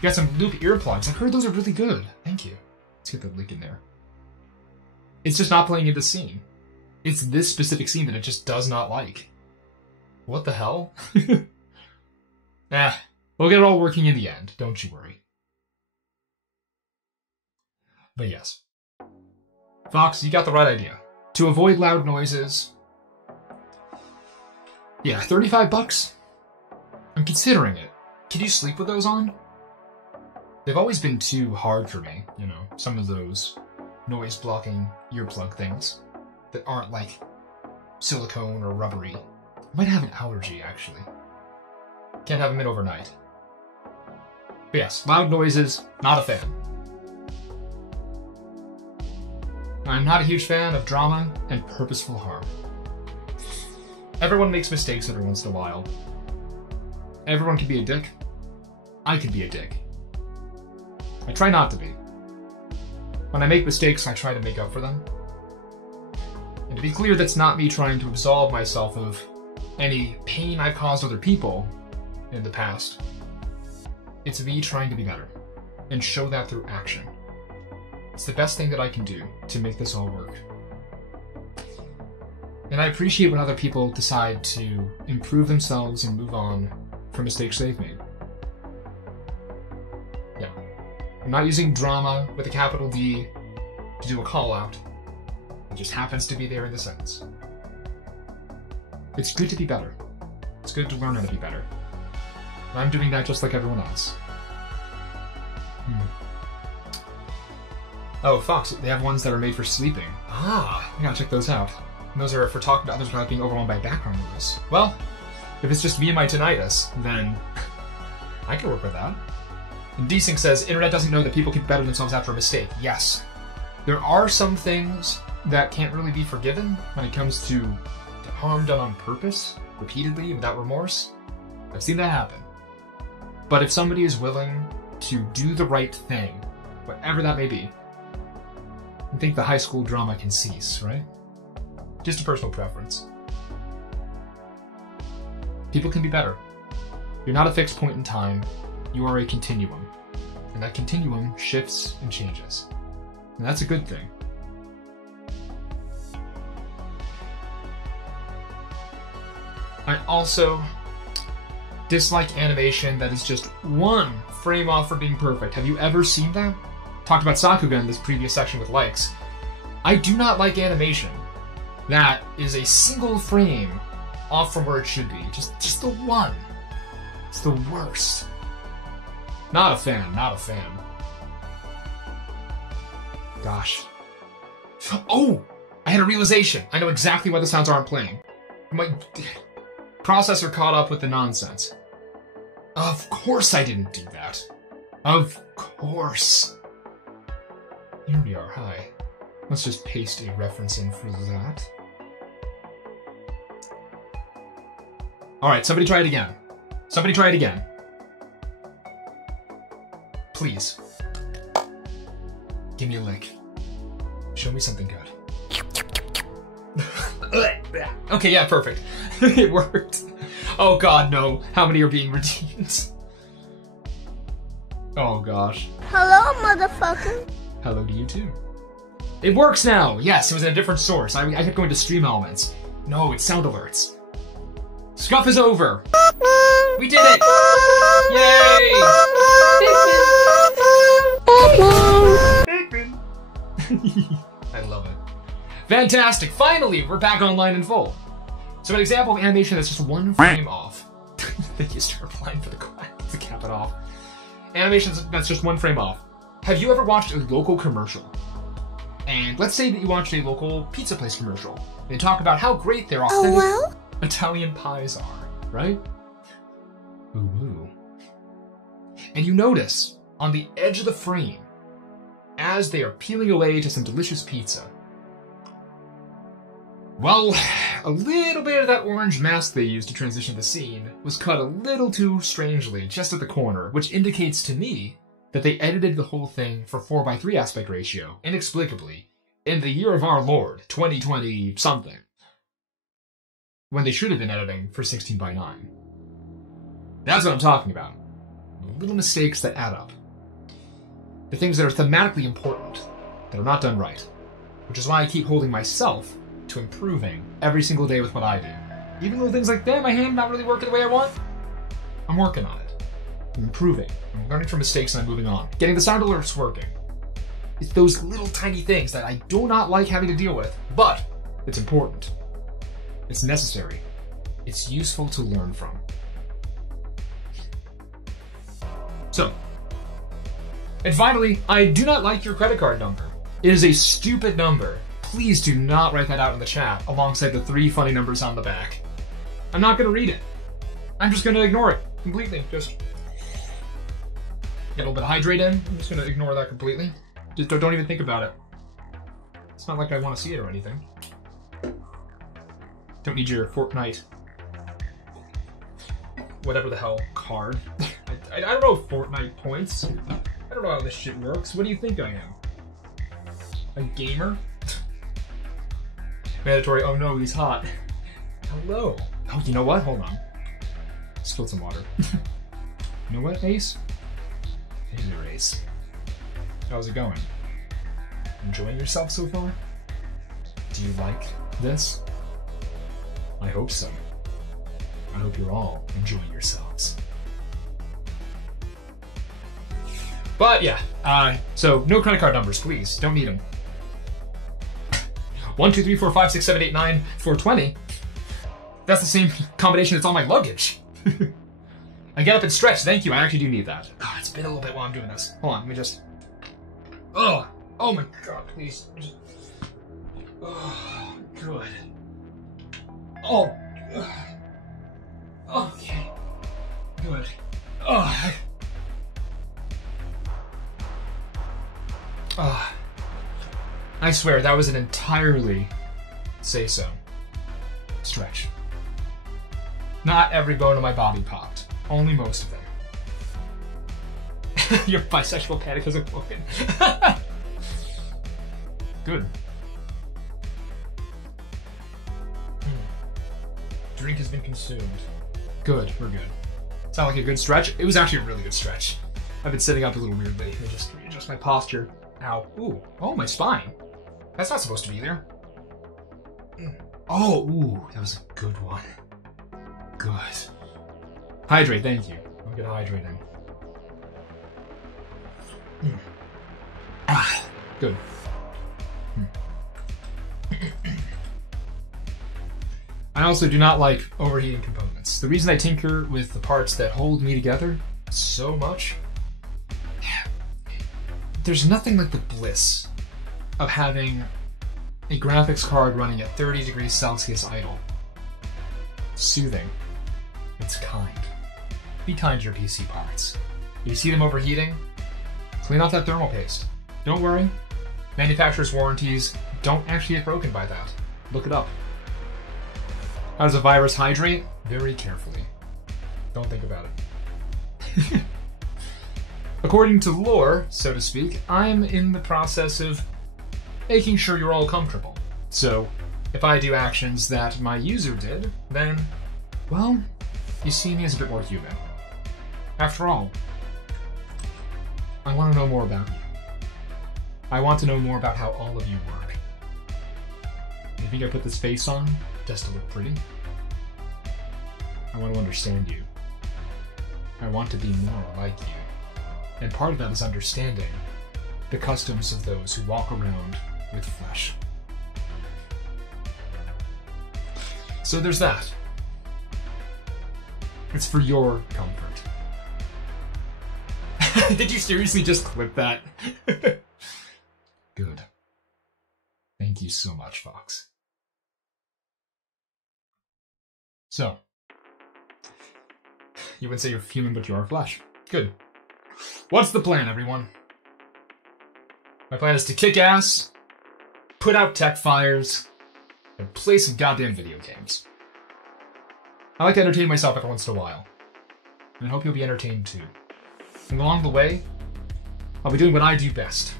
got some loop earplugs. I've heard those are really good. Thank you. Let's get the link in there. It's just not playing in the scene. It's this specific scene that it just does not like. What the hell? We'll get it all working in the end. Don't you worry. But yes. Fox, you got the right idea. To avoid loud noises... Yeah, 35 bucks? I'm considering it. Can you sleep with those on? They've always been too hard for me, you know, some of those noise-blocking earplug things that aren't, like, silicone or rubbery. I might have an allergy, actually. Can't have them in overnight. But yes, loud noises, not a fan. I'm not a huge fan of drama and purposeful harm. Everyone makes mistakes every once in a while. Everyone can be a dick. I can be a dick. I try not to be. When I make mistakes, I try to make up for them. And to be clear, that's not me trying to absolve myself of any pain I've caused other people in the past. It's me trying to be better and show that through action. It's the best thing that I can do to make this all work. And I appreciate when other people decide to improve themselves and move on from mistakes they've made. Yeah. I'm not using drama with a capital D to do a call out. It just happens to be there in the sentence. It's good to be better. It's good to learn how to be better. And I'm doing that just like everyone else. Oh, Fox, they have ones that are made for sleeping. Ah, I gotta check those out. And those are for talking to others without being overwhelmed by background noise. Well, if it's just me and my tinnitus, then I can work with that. And Desync says, internet doesn't know that people can better themselves after a mistake. Yes. There are some things that can't really be forgiven when it comes to harm done on purpose, repeatedly, without remorse. I've seen that happen. But if somebody is willing to do the right thing, whatever that may be, I think the high school drama can cease, right? Just a personal preference. People can be better. You're not a fixed point in time. You are a continuum. And that continuum shifts and changes. And that's a good thing. I also dislike animation that is just one frame off for being perfect. Have you ever seen that? Talked about Sakuga in this previous section with likes. I do not like animation that is a single frame off from where it should be. Just the one. It's the worst. Not a fan, not a fan. Gosh. Oh! I had a realization. I know exactly why the sounds aren't playing. My processor caught up with the nonsense. Of course I didn't do that. Of course. Here we are, hi. Let's just paste a reference in for that. Alright, somebody try it again. Somebody try it again. Please. Give me a lick. Show me something good. Okay, yeah, perfect. It worked. Oh god, no. How many are being redeemed? Oh gosh. Hello, motherfucker. Hello to you too. It works now! Yes, it was in a different source. I kept going to stream elements. No, it's sound alerts. Scuff is over! We did it! Yay! I love it. Fantastic! Finally, we're back online in full. So an example of animation that's just one frame off. Thank you, Star Blind, for the clap to cap it off. Animation that's just one frame off. Have you ever watched a local commercial? And let's say that you watched a local pizza place commercial. They talk about how great their authentic Italian pies are, right? Ooh. And you notice, on the edge of the frame, as they are peeling away to some delicious pizza, well, a little bit of that orange mask they used to transition the scene was cut a little too strangely just at the corner, which indicates to me that they edited the whole thing for 4:3 aspect ratio, inexplicably, in the year of our Lord, 2020-something, when they should have been editing for 16:9. That's what I'm talking about. Little mistakes that add up. The things that are thematically important, that are not done right. Which is why I keep holding myself to improving every single day with what I do. Even though things like, damn, my hand not really working the way I want, I'm working on it. I'm improving. I'm learning from mistakes and I'm moving on. Getting the sound alerts working. It's those little tiny things that I do not like having to deal with, but it's important. It's necessary. It's useful to learn from. So, and finally, I do not like your credit card number. It is a stupid number. Please do not write that out in the chat alongside the 3 funny numbers on the back. I'm not going to read it. I'm just going to ignore it completely. Just get a little bit of hydrate in. I'm just going to ignore that completely. Just don't even think about it. It's not like I want to see it or anything. Don't need your Fortnite, whatever the hell, card. I don't know Fortnite points. I I don't know how this shit works. What do you think I am? A gamer? Mandatory, oh no, he's hot. Hello. Oh, you know what? Hold on. Spilled some water. You know what, Ace? Hey there, Ace. How's it going? Enjoying yourself so far? Do you like this? I hope so. I hope you're all enjoying yourselves. But yeah, so no credit card numbers, please. Don't need them. 1, 2, 3, 4, 5, 6, 7, 8, 9, 420. That's the same combination that's on my luggage. I get up and stretch. Thank you. I actually do need that. God, it's been a little bit while I'm doing this. Hold on. Let me just. Oh. Oh my God. Please. Oh, good. Oh. Okay. Good. Oh. I swear that was an entirely say-so stretch. Not every bone in my body popped. Only most of them. Your bisexual panic has awoken. Good. Drink has been consumed. Good, we're good. Sound like a good stretch? It was actually a really good stretch. I've been sitting up a little weirdly. Let me just readjust my posture. Ow. Ooh. Oh, my spine. That's not supposed to be there. Oh, ooh. That was a good one. Good. Hydrate, thank you. I'm good hydrating. Ah, good. I also do not like overheating components. The reason I tinker with the parts that hold me together so much, there's nothing like the bliss of having a graphics card running at 30 degrees Celsius idle. Soothing. It's kind. Be kind to your PC parts. If you see them overheating, clean off that thermal paste. Don't worry. Manufacturer's warranties don't actually get broken by that. Look it up. How does a virus hydrate? Very carefully. Don't think about it. According to lore, so to speak, I'm in the process of making sure you're all comfortable. So, if I do actions that my user did, then, well, you see me as a bit more human. After all, I want to know more about you. I want to know more about how all of you work. You think I put this face on just to look pretty? I want to understand you. I want to be more like you. And part of that is understanding the customs of those who walk around with flesh. So there's that. It's for your comfort. Did you seriously just clip that? Good. Thank you so much, Fox. So, you would say you're human, but you are flesh. Good. What's the plan, everyone? My plan is to kick ass, put out tech fires, and play some goddamn video games. I like to entertain myself every once in a while, and I hope you'll be entertained too. And along the way, I'll be doing what I do best.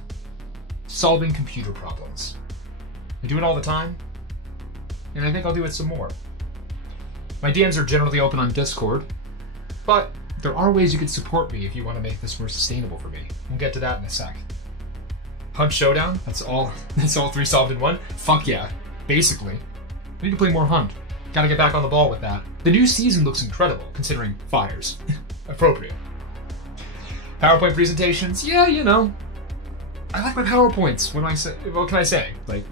Solving computer problems. I do it all the time, and I think I'll do it some more. My DMs are generally open on Discord, but there are ways you can support me if you want to make this more sustainable for me. We'll get to that in a sec. Hunt Showdown? That's all 3 solved in one? Fuck yeah. Basically. I need to play more Hunt. Gotta get back on the ball with that. The new season looks incredible, considering fires. Appropriate. PowerPoint presentations? Yeah, you know. I like my PowerPoints. What can I say? Like...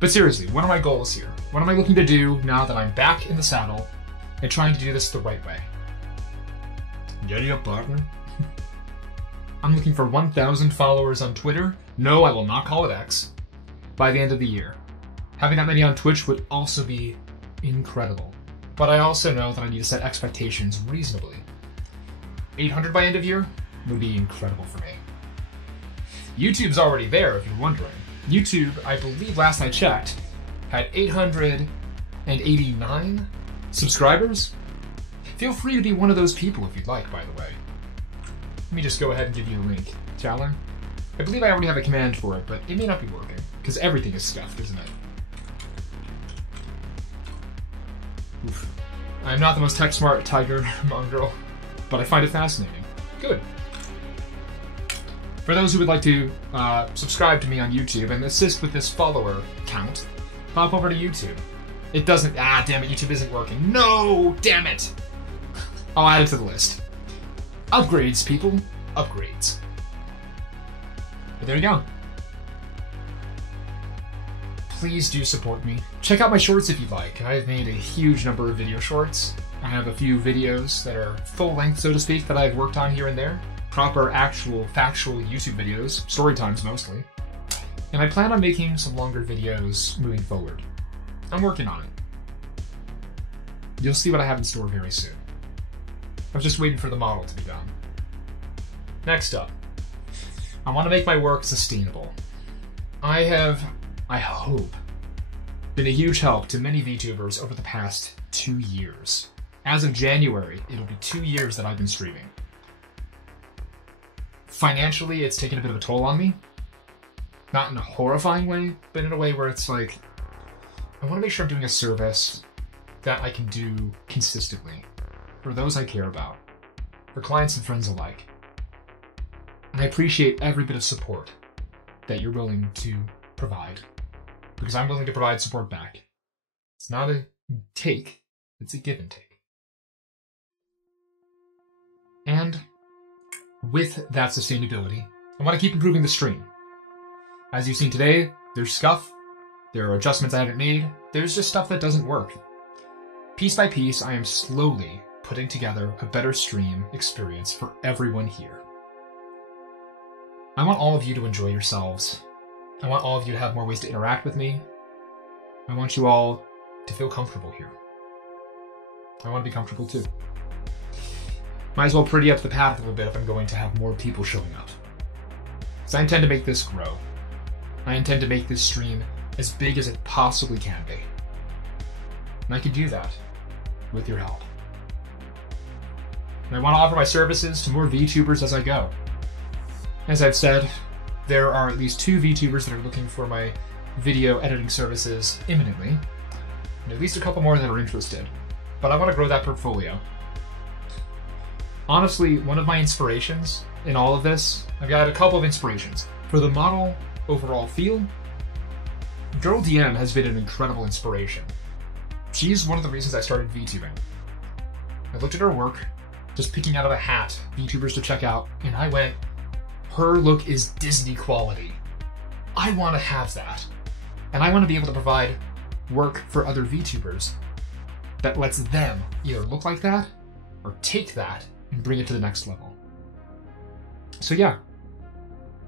But seriously, what are my goals here? What am I looking to do now that I'm back in the saddle and trying to do this the right way? Getting a partner? I'm looking for 1,000 followers on Twitter. No, I will not call it X. By the end of the year. Having that many on Twitch would also be incredible. But I also know that I need to set expectations reasonably. 800 by end of year would be incredible for me. YouTube's already there, if you're wondering. YouTube, I believe last I checked, had 889 subscribers. Feel free to be one of those people if you'd like, by the way. Let me just go ahead and give you a link, shall I? I believe I already have a command for it, but it may not be working, because everything is scuffed, isn't it? Oof. I'm not the most tech-smart tiger mongrel, but I find it fascinating. Good. For those who would like to subscribe to me on YouTube and assist with this follower count, pop over to YouTube. It doesn't... Ah, damn it, YouTube isn't working. No! Damn it! I'll add it to the list. Upgrades, people. Upgrades. But there you go. Please do support me. Check out my shorts if you'd like. I've made a huge number of video shorts. I have a few videos that are full length, so to speak, that I've worked on here and there. Proper, actual, factual YouTube videos, story times mostly. And I plan on making some longer videos moving forward. I'm working on it. You'll see what I have in store very soon. I was just waiting for the model to be done. Next up, I want to make my work sustainable. I have, I hope, been a huge help to many VTubers over the past 2 years. As of January, it'll be 2 years that I've been streaming. Financially, it's taken a bit of a toll on me. Not in a horrifying way, but in a way where it's like, I want to make sure I'm doing a service that I can do consistently for those I care about, for clients and friends alike. And I appreciate every bit of support that you're willing to provide, because I'm willing to provide support back. It's not a take, it's a give and take. And with that sustainability, I want to keep improving the stream. As you've seen today, there's scuff, there are adjustments I haven't made, there's just stuff that doesn't work. Piece by piece, I am slowly putting together a better stream experience for everyone here. I want all of you to enjoy yourselves. I want all of you to have more ways to interact with me. I want you all to feel comfortable here. I want to be comfortable too. Might as well pretty up the path a little bit if I'm going to have more people showing up. So I intend to make this grow. I intend to make this stream as big as it possibly can be. And I can do that with your help. And I want to offer my services to more VTubers as I go. As I've said, there are at least 2 VTubers that are looking for my video editing services imminently, and at least a couple more that are interested. But I want to grow that portfolio. Honestly, one of my inspirations in all of this, I've got a couple of inspirations. For the model overall feel, Girl DM has been an incredible inspiration. She's one of the reasons I started VTubing. I looked at her work, just picking out of a hat VTubers to check out, and I went, her look is Disney quality. I want to have that. And I want to be able to provide work for other VTubers that lets them either look like that or take that and bring it to the next level. So yeah,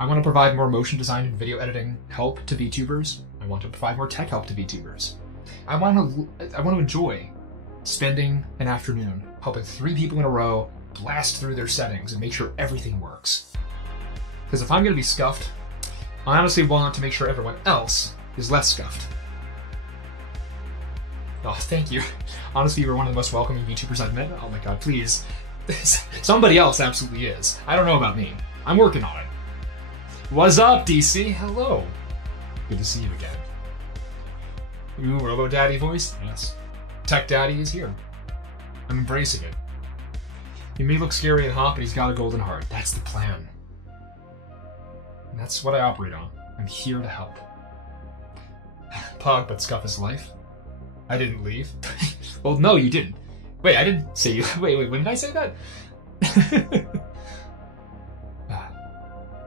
I want to provide more motion design and video editing help to VTubers. I want to provide more tech help to VTubers. I want to enjoy spending an afternoon helping 3 people in a row blast through their settings and make sure everything works. Because if I'm going to be scuffed, I honestly want to make sure everyone else is less scuffed. Oh, thank you. Honestly, you were one of the most welcoming VTubers I've met. Oh my god, please. Somebody else absolutely is. I don't know about me. I'm working on it. What's up, DC? Hello. Good to see you again. Ooh, Robo Daddy voice? Yes. Tech Daddy is here. I'm embracing it. He may look scary and hot, but he's got a golden heart. That's the plan. And that's what I operate on. I'm here to help. Pog, but scuff is life. I didn't leave. Well, no, you didn't. Wait, I didn't say you. Wait, when did I say that?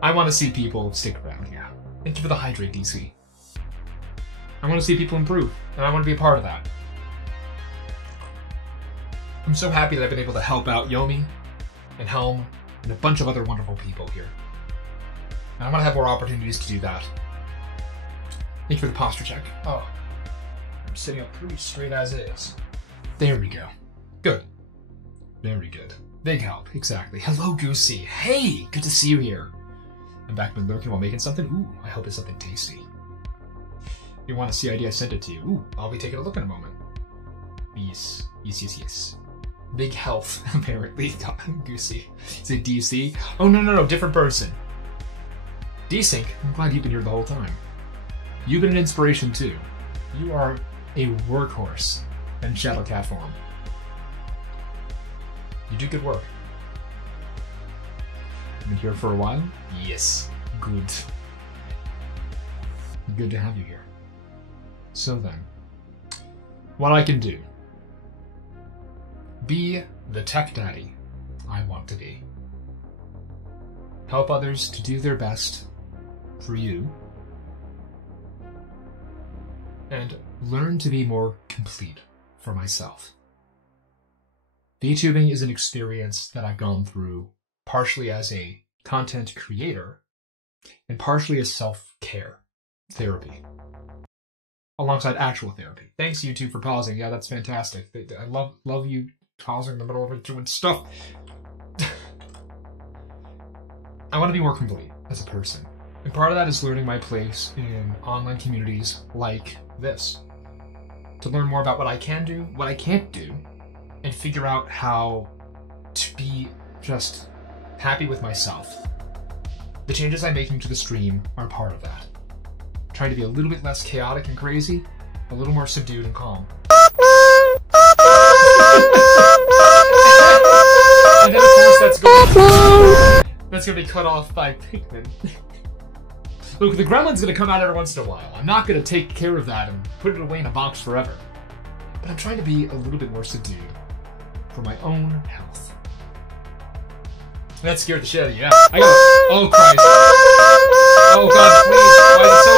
I want to see people stick around, yeah. Thank you for the hydrate, DC. I want to see people improve, and I want to be a part of that. I'm so happy that I've been able to help out Yomi and Helm and a bunch of other wonderful people here. And I want to have more opportunities to do that. Thank you for the posture check. Oh, I'm sitting up pretty straight as is. There we go. Good. Very good. Big help, exactly. Hello, Goosey. Hey, good to see you here. I'm back been lurking while making something. Ooh, I hope it's something tasty. If you want to see ID, I sent it to you. Ooh, I'll be taking a look in a moment. Yes, yes, yes, yes. Big health, apparently. Goosey. Is it DC? Oh, no, different person. Desync, I'm glad you've been here the whole time. You've been an inspiration too. You are a workhorse in Shadowcat form. You do good work. Been here for a while? Yes. Good. Good to have you here. So then, what I can do. Be the tech daddy I want to be. Help others to do their best for you. And learn to be more complete for myself. VTubing is an experience that I've gone through partially as a content creator and partially as self-care therapy. Alongside actual therapy. Thanks, YouTube, for pausing. Yeah, that's fantastic. I love you pausing in the middle of it doing stuff. I want to be more complete as a person. And part of that is learning my place in online communities like this. To learn more about what I can do, what I can't do, and figure out how to be just happy with myself. The changes I'm making to the stream are part of that. Trying to be a little bit less chaotic and crazy, a little more subdued and calm. And then of course that's gonna be cut off by Pikmin. Look, the gremlin's gonna come out every once in a while. I'm not gonna take care of that and put it away in a box forever. But I'm trying to be a little bit more subdued for my own health. That scared the shit out of you. Yeah. I got it. Oh Christ. Oh God, please, why is it so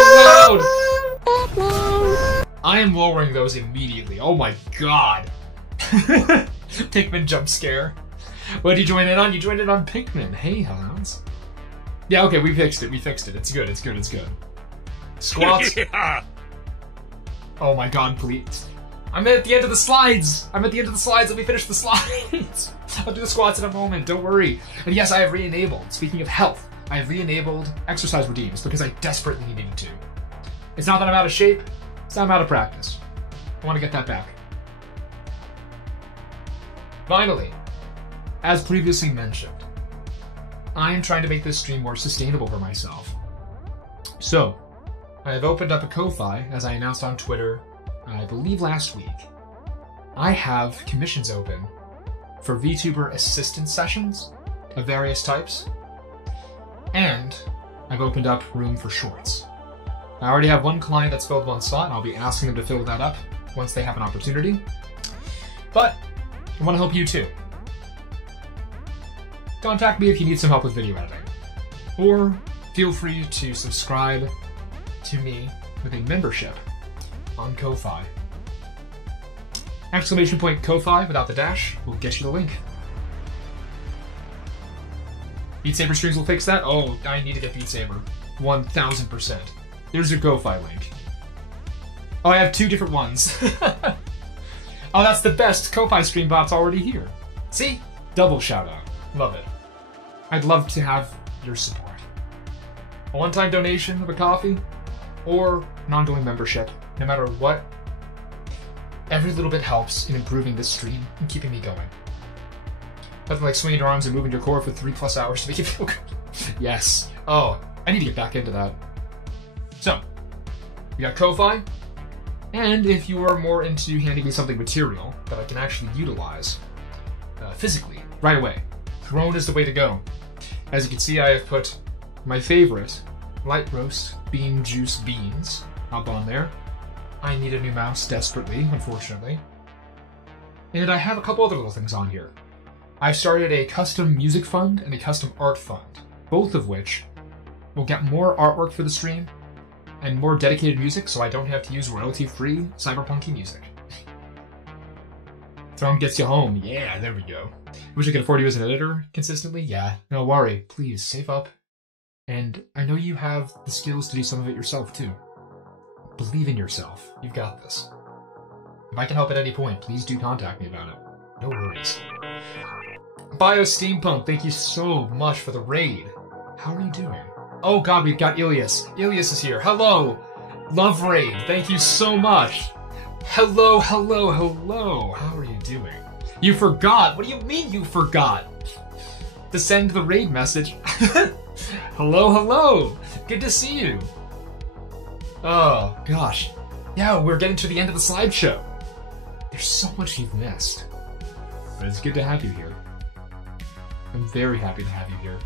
loud? I am lowering those immediately. Oh my God. Pikmin jump scare. What did you join in on? You joined in on Pikmin. Hey, Hounds. Yeah, okay, we fixed it. It's good. Squats. Yeah. Oh my God, please. I'm at the end of the slides. Let me finish the slides. I'll do the squats in a moment. Don't worry. And yes, I have re-enabled. Speaking of health, I have re-enabled exercise routines because I desperately needed to. It's not that I'm out of shape. It's that I'm out of practice. I want to get that back. Finally, as previously mentioned, I am trying to make this stream more sustainable for myself. So, I have opened up a Ko-Fi, as I announced on Twitter, I believe last week. I have commissions open for VTuber assistance sessions of various types, and I've opened up room for shorts. I already have one client that's filled one slot, and I'll be asking them to fill that up once they have an opportunity. But I want to help you too. Contact me if you need some help with video editing. Or feel free to subscribe to me with a membership on Ko-Fi. Exclamation point Ko-Fi without the dash will get you the link. Beat Saber streams will fix that? Oh, I need to get Beat Saber. 1000%. There's your Ko-Fi link. Oh, I have two different ones. Oh, that's the best. Ko-Fi stream bot's already here. See? Double shout out. Love it. I'd love to have your support. A one-time donation of a coffee or an ongoing membership, no matter what. Every little bit helps in improving this stream and keeping me going. Nothing like swinging your arms and moving your core for 3+ hours to make you feel good. Yes. Oh, I need to get back into that. So, we got Ko-Fi, and if you are more into handing me something material that I can actually utilize physically right away, Throne is the way to go. As you can see, I have put my favorite light roast bean juice beans up on there. I need a new mouse desperately, unfortunately. And I have a couple other little things on here. I've started a custom music fund and a custom art fund, both of which will get more artwork for the stream and more dedicated music so I don't have to use royalty-free cyberpunky music. Throne gets you home. Yeah, there we go. Wish I could afford you as an editor consistently? Yeah. No worry. Please, save up. And I know you have the skills to do some of it yourself, too. Believe in yourself. You've got this. If I can help at any point, please do contact me about it. No worries. Bio Steampunk, thank you so much for the raid. How are you doing? Oh God, we've got Ilias. Ilias is here. Hello. Love raid. Thank you so much. Hello. How are you doing? You forgot? What do you mean you forgot? To send the raid message. Hello, hello. Good to see you. Oh, gosh. Yeah, we're getting to the end of the slideshow. There's so much you've missed. But it's good to have you here. I'm very happy to have you here.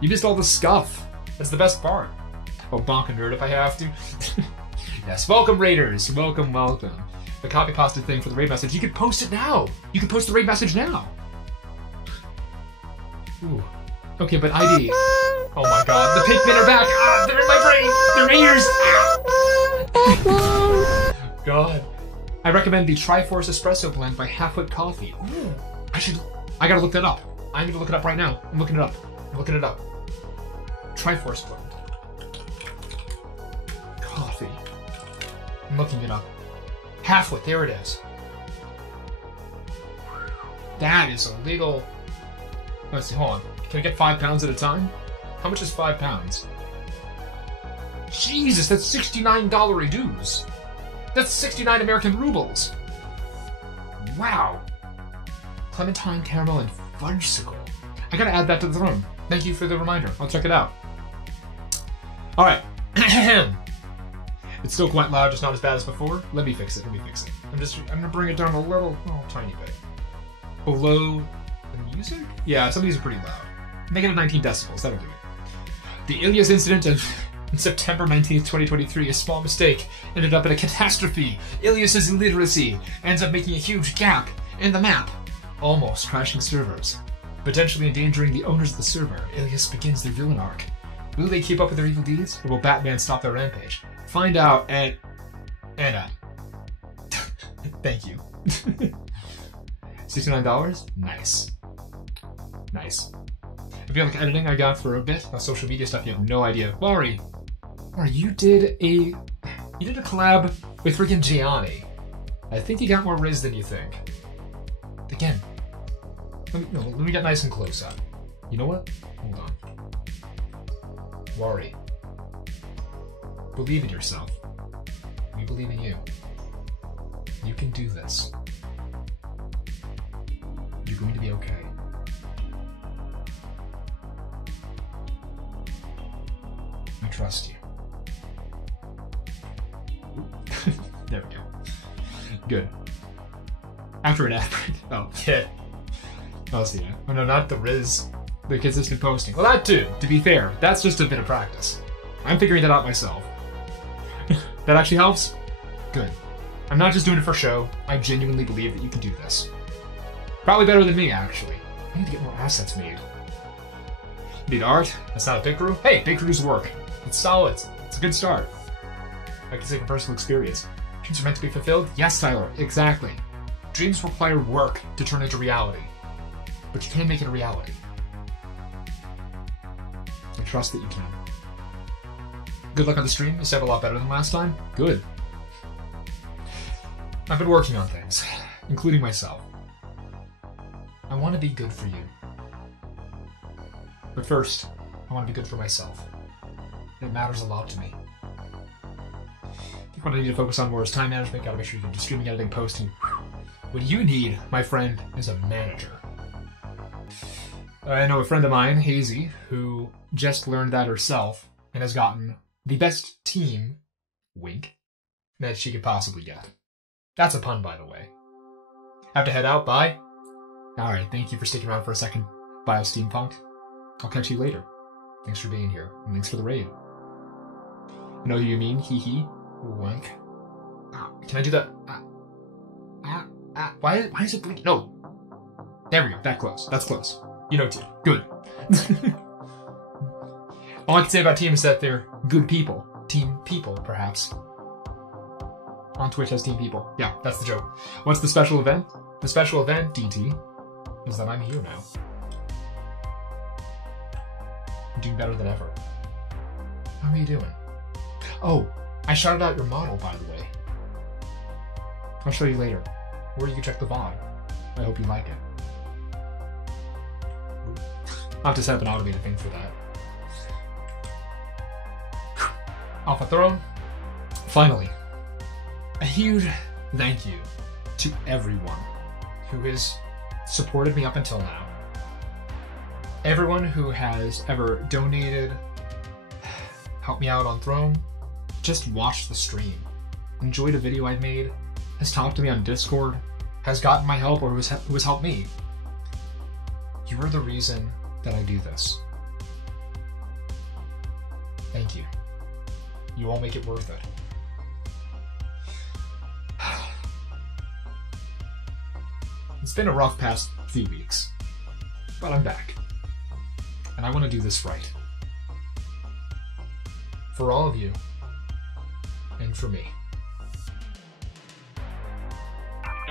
You missed all the scuff. That's the best part. I'll bonk a nerd if I have to. Yes, welcome raiders. Welcome, welcome. The copy pasta thing for the raid message. You can post it now. You can post the raid message now. Ooh. Okay, but ID. Oh my god, the Pikmin are back! Ah, they're in my brain! They're ears! God. I recommend the Triforce Espresso Blend by Halfwit Coffee. Ooh. I gotta look that up. I'm gonna look it up right now. I'm looking it up. Triforce Blend. Coffee. I'm looking it up. Halfwit, there it is. That is a little... Let's see, hold on. Can I get 5 pounds at a time? How much is 5 pounds? Jesus, that's $69 dues. That's 69 American rubles. Wow. Clementine, caramel, and fudgesicle. I gotta add that to the throne. Thank you for the reminder. I'll check it out. Alright. It's still quite loud, just not as bad as before. Let me fix it. I'm gonna bring it down a little, tiny bit. Below the music? Yeah, some of these are pretty loud. Make it at 19 decibels, that'll do it. The Ilias incident of September 19th, 2023, a small mistake ended up in a catastrophe. Ilias's illiteracy ends up making a huge gap in the map, almost crashing servers, potentially endangering the owners of the server. Ilias begins their villain arc. Will they keep up with their evil deeds, or will Batman stop their rampage? Find out at Anna. Thank you. $69? Nice. Nice. I feel like editing I got for a bit. Social media stuff, you have no idea. Mari, you did a collab with freaking Gianni. I think you got more Riz than you think. Again, let me get nice and close up. You know what? Hold on. Wari, believe in yourself. We believe in you. You can do this. You're going to be okay. I trust you. There we go. Good. After an ad break. Oh, yeah. Oh, see ya. Oh no, not the Riz. The consistent posting. Well, that too, to be fair. That's just a bit of practice. I'm figuring that out myself. That actually helps? Good. I'm not just doing it for show. I genuinely believe that you can do this. Probably better than me, actually. I need to get more assets made. Need art? That's not a big crew? Hey, big crews work. It's solid. It's a good start. I can say from personal experience. Dreams are meant to be fulfilled? Yes, Tyler, exactly. Dreams require work to turn into reality. But you can make it a reality. I trust that you can. Good luck on the stream. You said a lot better than last time. Good. I've been working on things, including myself. I want to be good for you. But first, I want to be good for myself. It matters a lot to me. I think what I need to focus on more is time management. Gotta make sure you do streaming, editing, posting. What you need, my friend, is a manager. I know a friend of mine, Hazy, who just learned that herself and has gotten the best team, wink, that she could possibly get. That's a pun, by the way. Have to head out, bye. Alright, thank you for sticking around for a second, Bio Steampunk. I'll catch you later. Thanks for being here, and thanks for the raid. I know who you mean, hee hee. Wink. Can I do that? Why is it blinking? No. There we go, that close. That's close. You know too. Good. All I can say about Team is that they're good people. Team people, perhaps. On Twitch as Team People. Yeah, that's the joke. What's the special event? The special event, DT, is that I'm here now. I'm doing better than ever. How are you doing? Oh, I shouted out your model, by the way. I'll show you later. Or you can check the VOD. I hope you like it. I'll have to set up an automated thing for that. Alpha Throne. Finally. A huge thank you to everyone who has supported me up until now. Everyone who has ever donated, helped me out on Throne, just watched the stream, enjoyed a video I've made, has talked to me on Discord, has gotten my help, or who has helped me. You are the reason that I do this. Thank you. You all make it worth it. It's been a rough past few weeks, but I'm back. And I want to do this right. For all of you, and for me.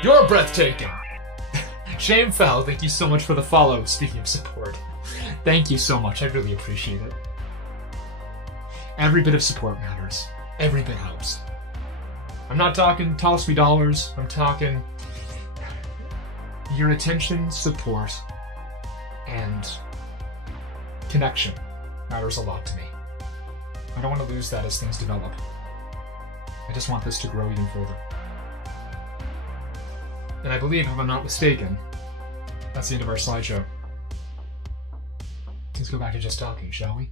You're breathtaking! Shame Fell, thank you so much for the follow, speaking of support. Thank you so much, I really appreciate it. Every bit of support matters. Every bit helps. I'm not talking toss me dollars, I'm talking your attention, support, and connection matters a lot to me. I don't want to lose that as things develop. I just want this to grow even further. And I believe, if I'm not mistaken, that's the end of our slideshow. Let's go back to just talking, shall we?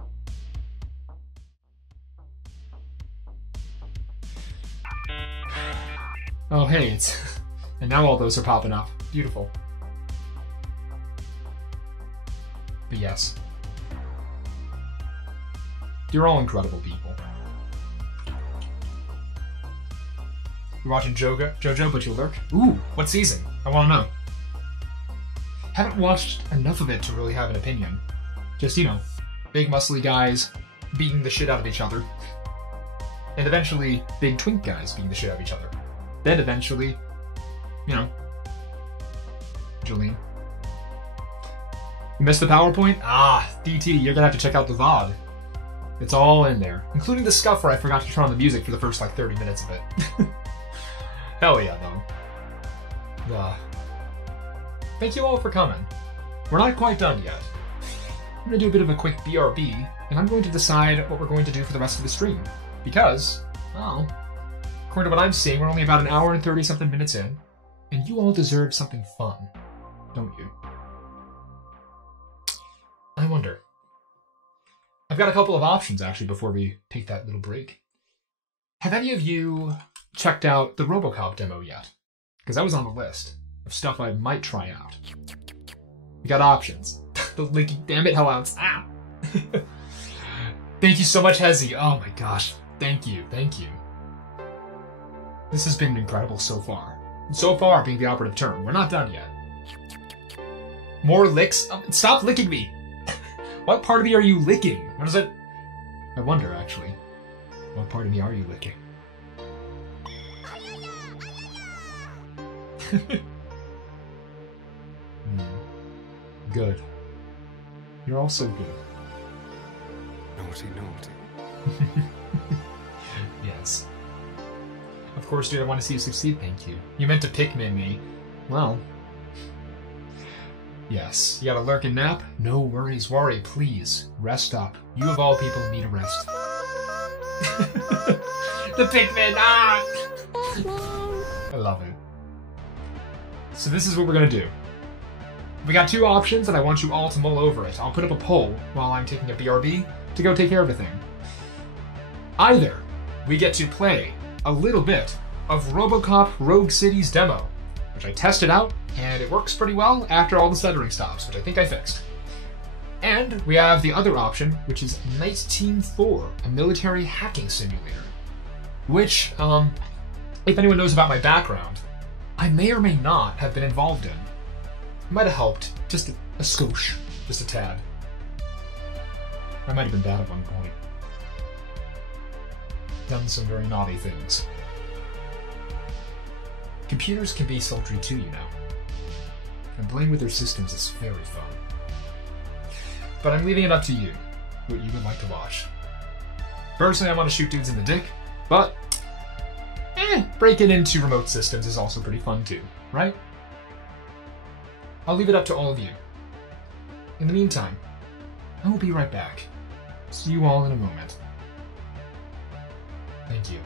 Oh hey, it's... and now all those are popping up. Beautiful. But yes. You're all incredible people. You're watching JoJo, but you'll lurk? Ooh, what season? I want to know. Haven't watched enough of it to really have an opinion. Just, you know, big muscly guys beating the shit out of each other. And eventually, big twink guys beating the shit out of each other. Then eventually, you know, Jolene. You missed the PowerPoint? Ah, DT, you're gonna have to check out the VOD. It's all in there, including the scuff where I forgot to turn on the music for the first, like, 30 minutes of it. Hell yeah, though. Thank you all for coming. We're not quite done yet. I'm gonna do a bit of a quick BRB, and I'm going to decide what we're going to do for the rest of the stream. Because, well, according to what I'm seeing, we're only about an hour and 30-something minutes in, and you all deserve something fun, don't you? I wonder. I've got a couple of options, actually, before we take that little break. Have any of you checked out the RoboCop demo yet? Because that was on the list of stuff I might try out. We got options. The linky, damn it, Hellhounds. Ah! Thank you so much, Hezzy. Oh my gosh. Thank you, thank you. This has been incredible so far. So far being the operative term. We're not done yet. More licks? Oh, stop licking me! What part of me are you licking? What is it? I wonder, actually. What part of me are you licking? Good. You're all so good. Naughty, naughty. Yes. Of course, dude, I want to see you succeed, thank you. You meant to Pikmin me. Well... yes. You got a lurk and nap? No worries, worry, please. Rest up. You of all people need a rest. The Pikmin! Ah! I love it. So this is what we're gonna do. We got two options, and I want you all to mull over it. I'll put up a poll while I'm taking a BRB to go take care of everything. Either we get to play a little bit of RoboCop Rogue City's demo, which I tested out, and it works pretty well after all the stuttering stops, which I think I fixed. And we have the other option, which is Night Team 4, a military hacking simulator. Which, if anyone knows about my background, I may or may not have been involved in. It might have helped, just a skosh, just a tad. I might have been bad at one point. Done some very naughty things. Computers can be sultry too, you know. And playing with their systems is very fun. But I'm leaving it up to you, what you would like to watch. Personally, I want to shoot dudes in the dick, but breaking into remote systems is also pretty fun too, right? I'll leave it up to all of you. In the meantime, I will be right back. See you all in a moment. Thank you.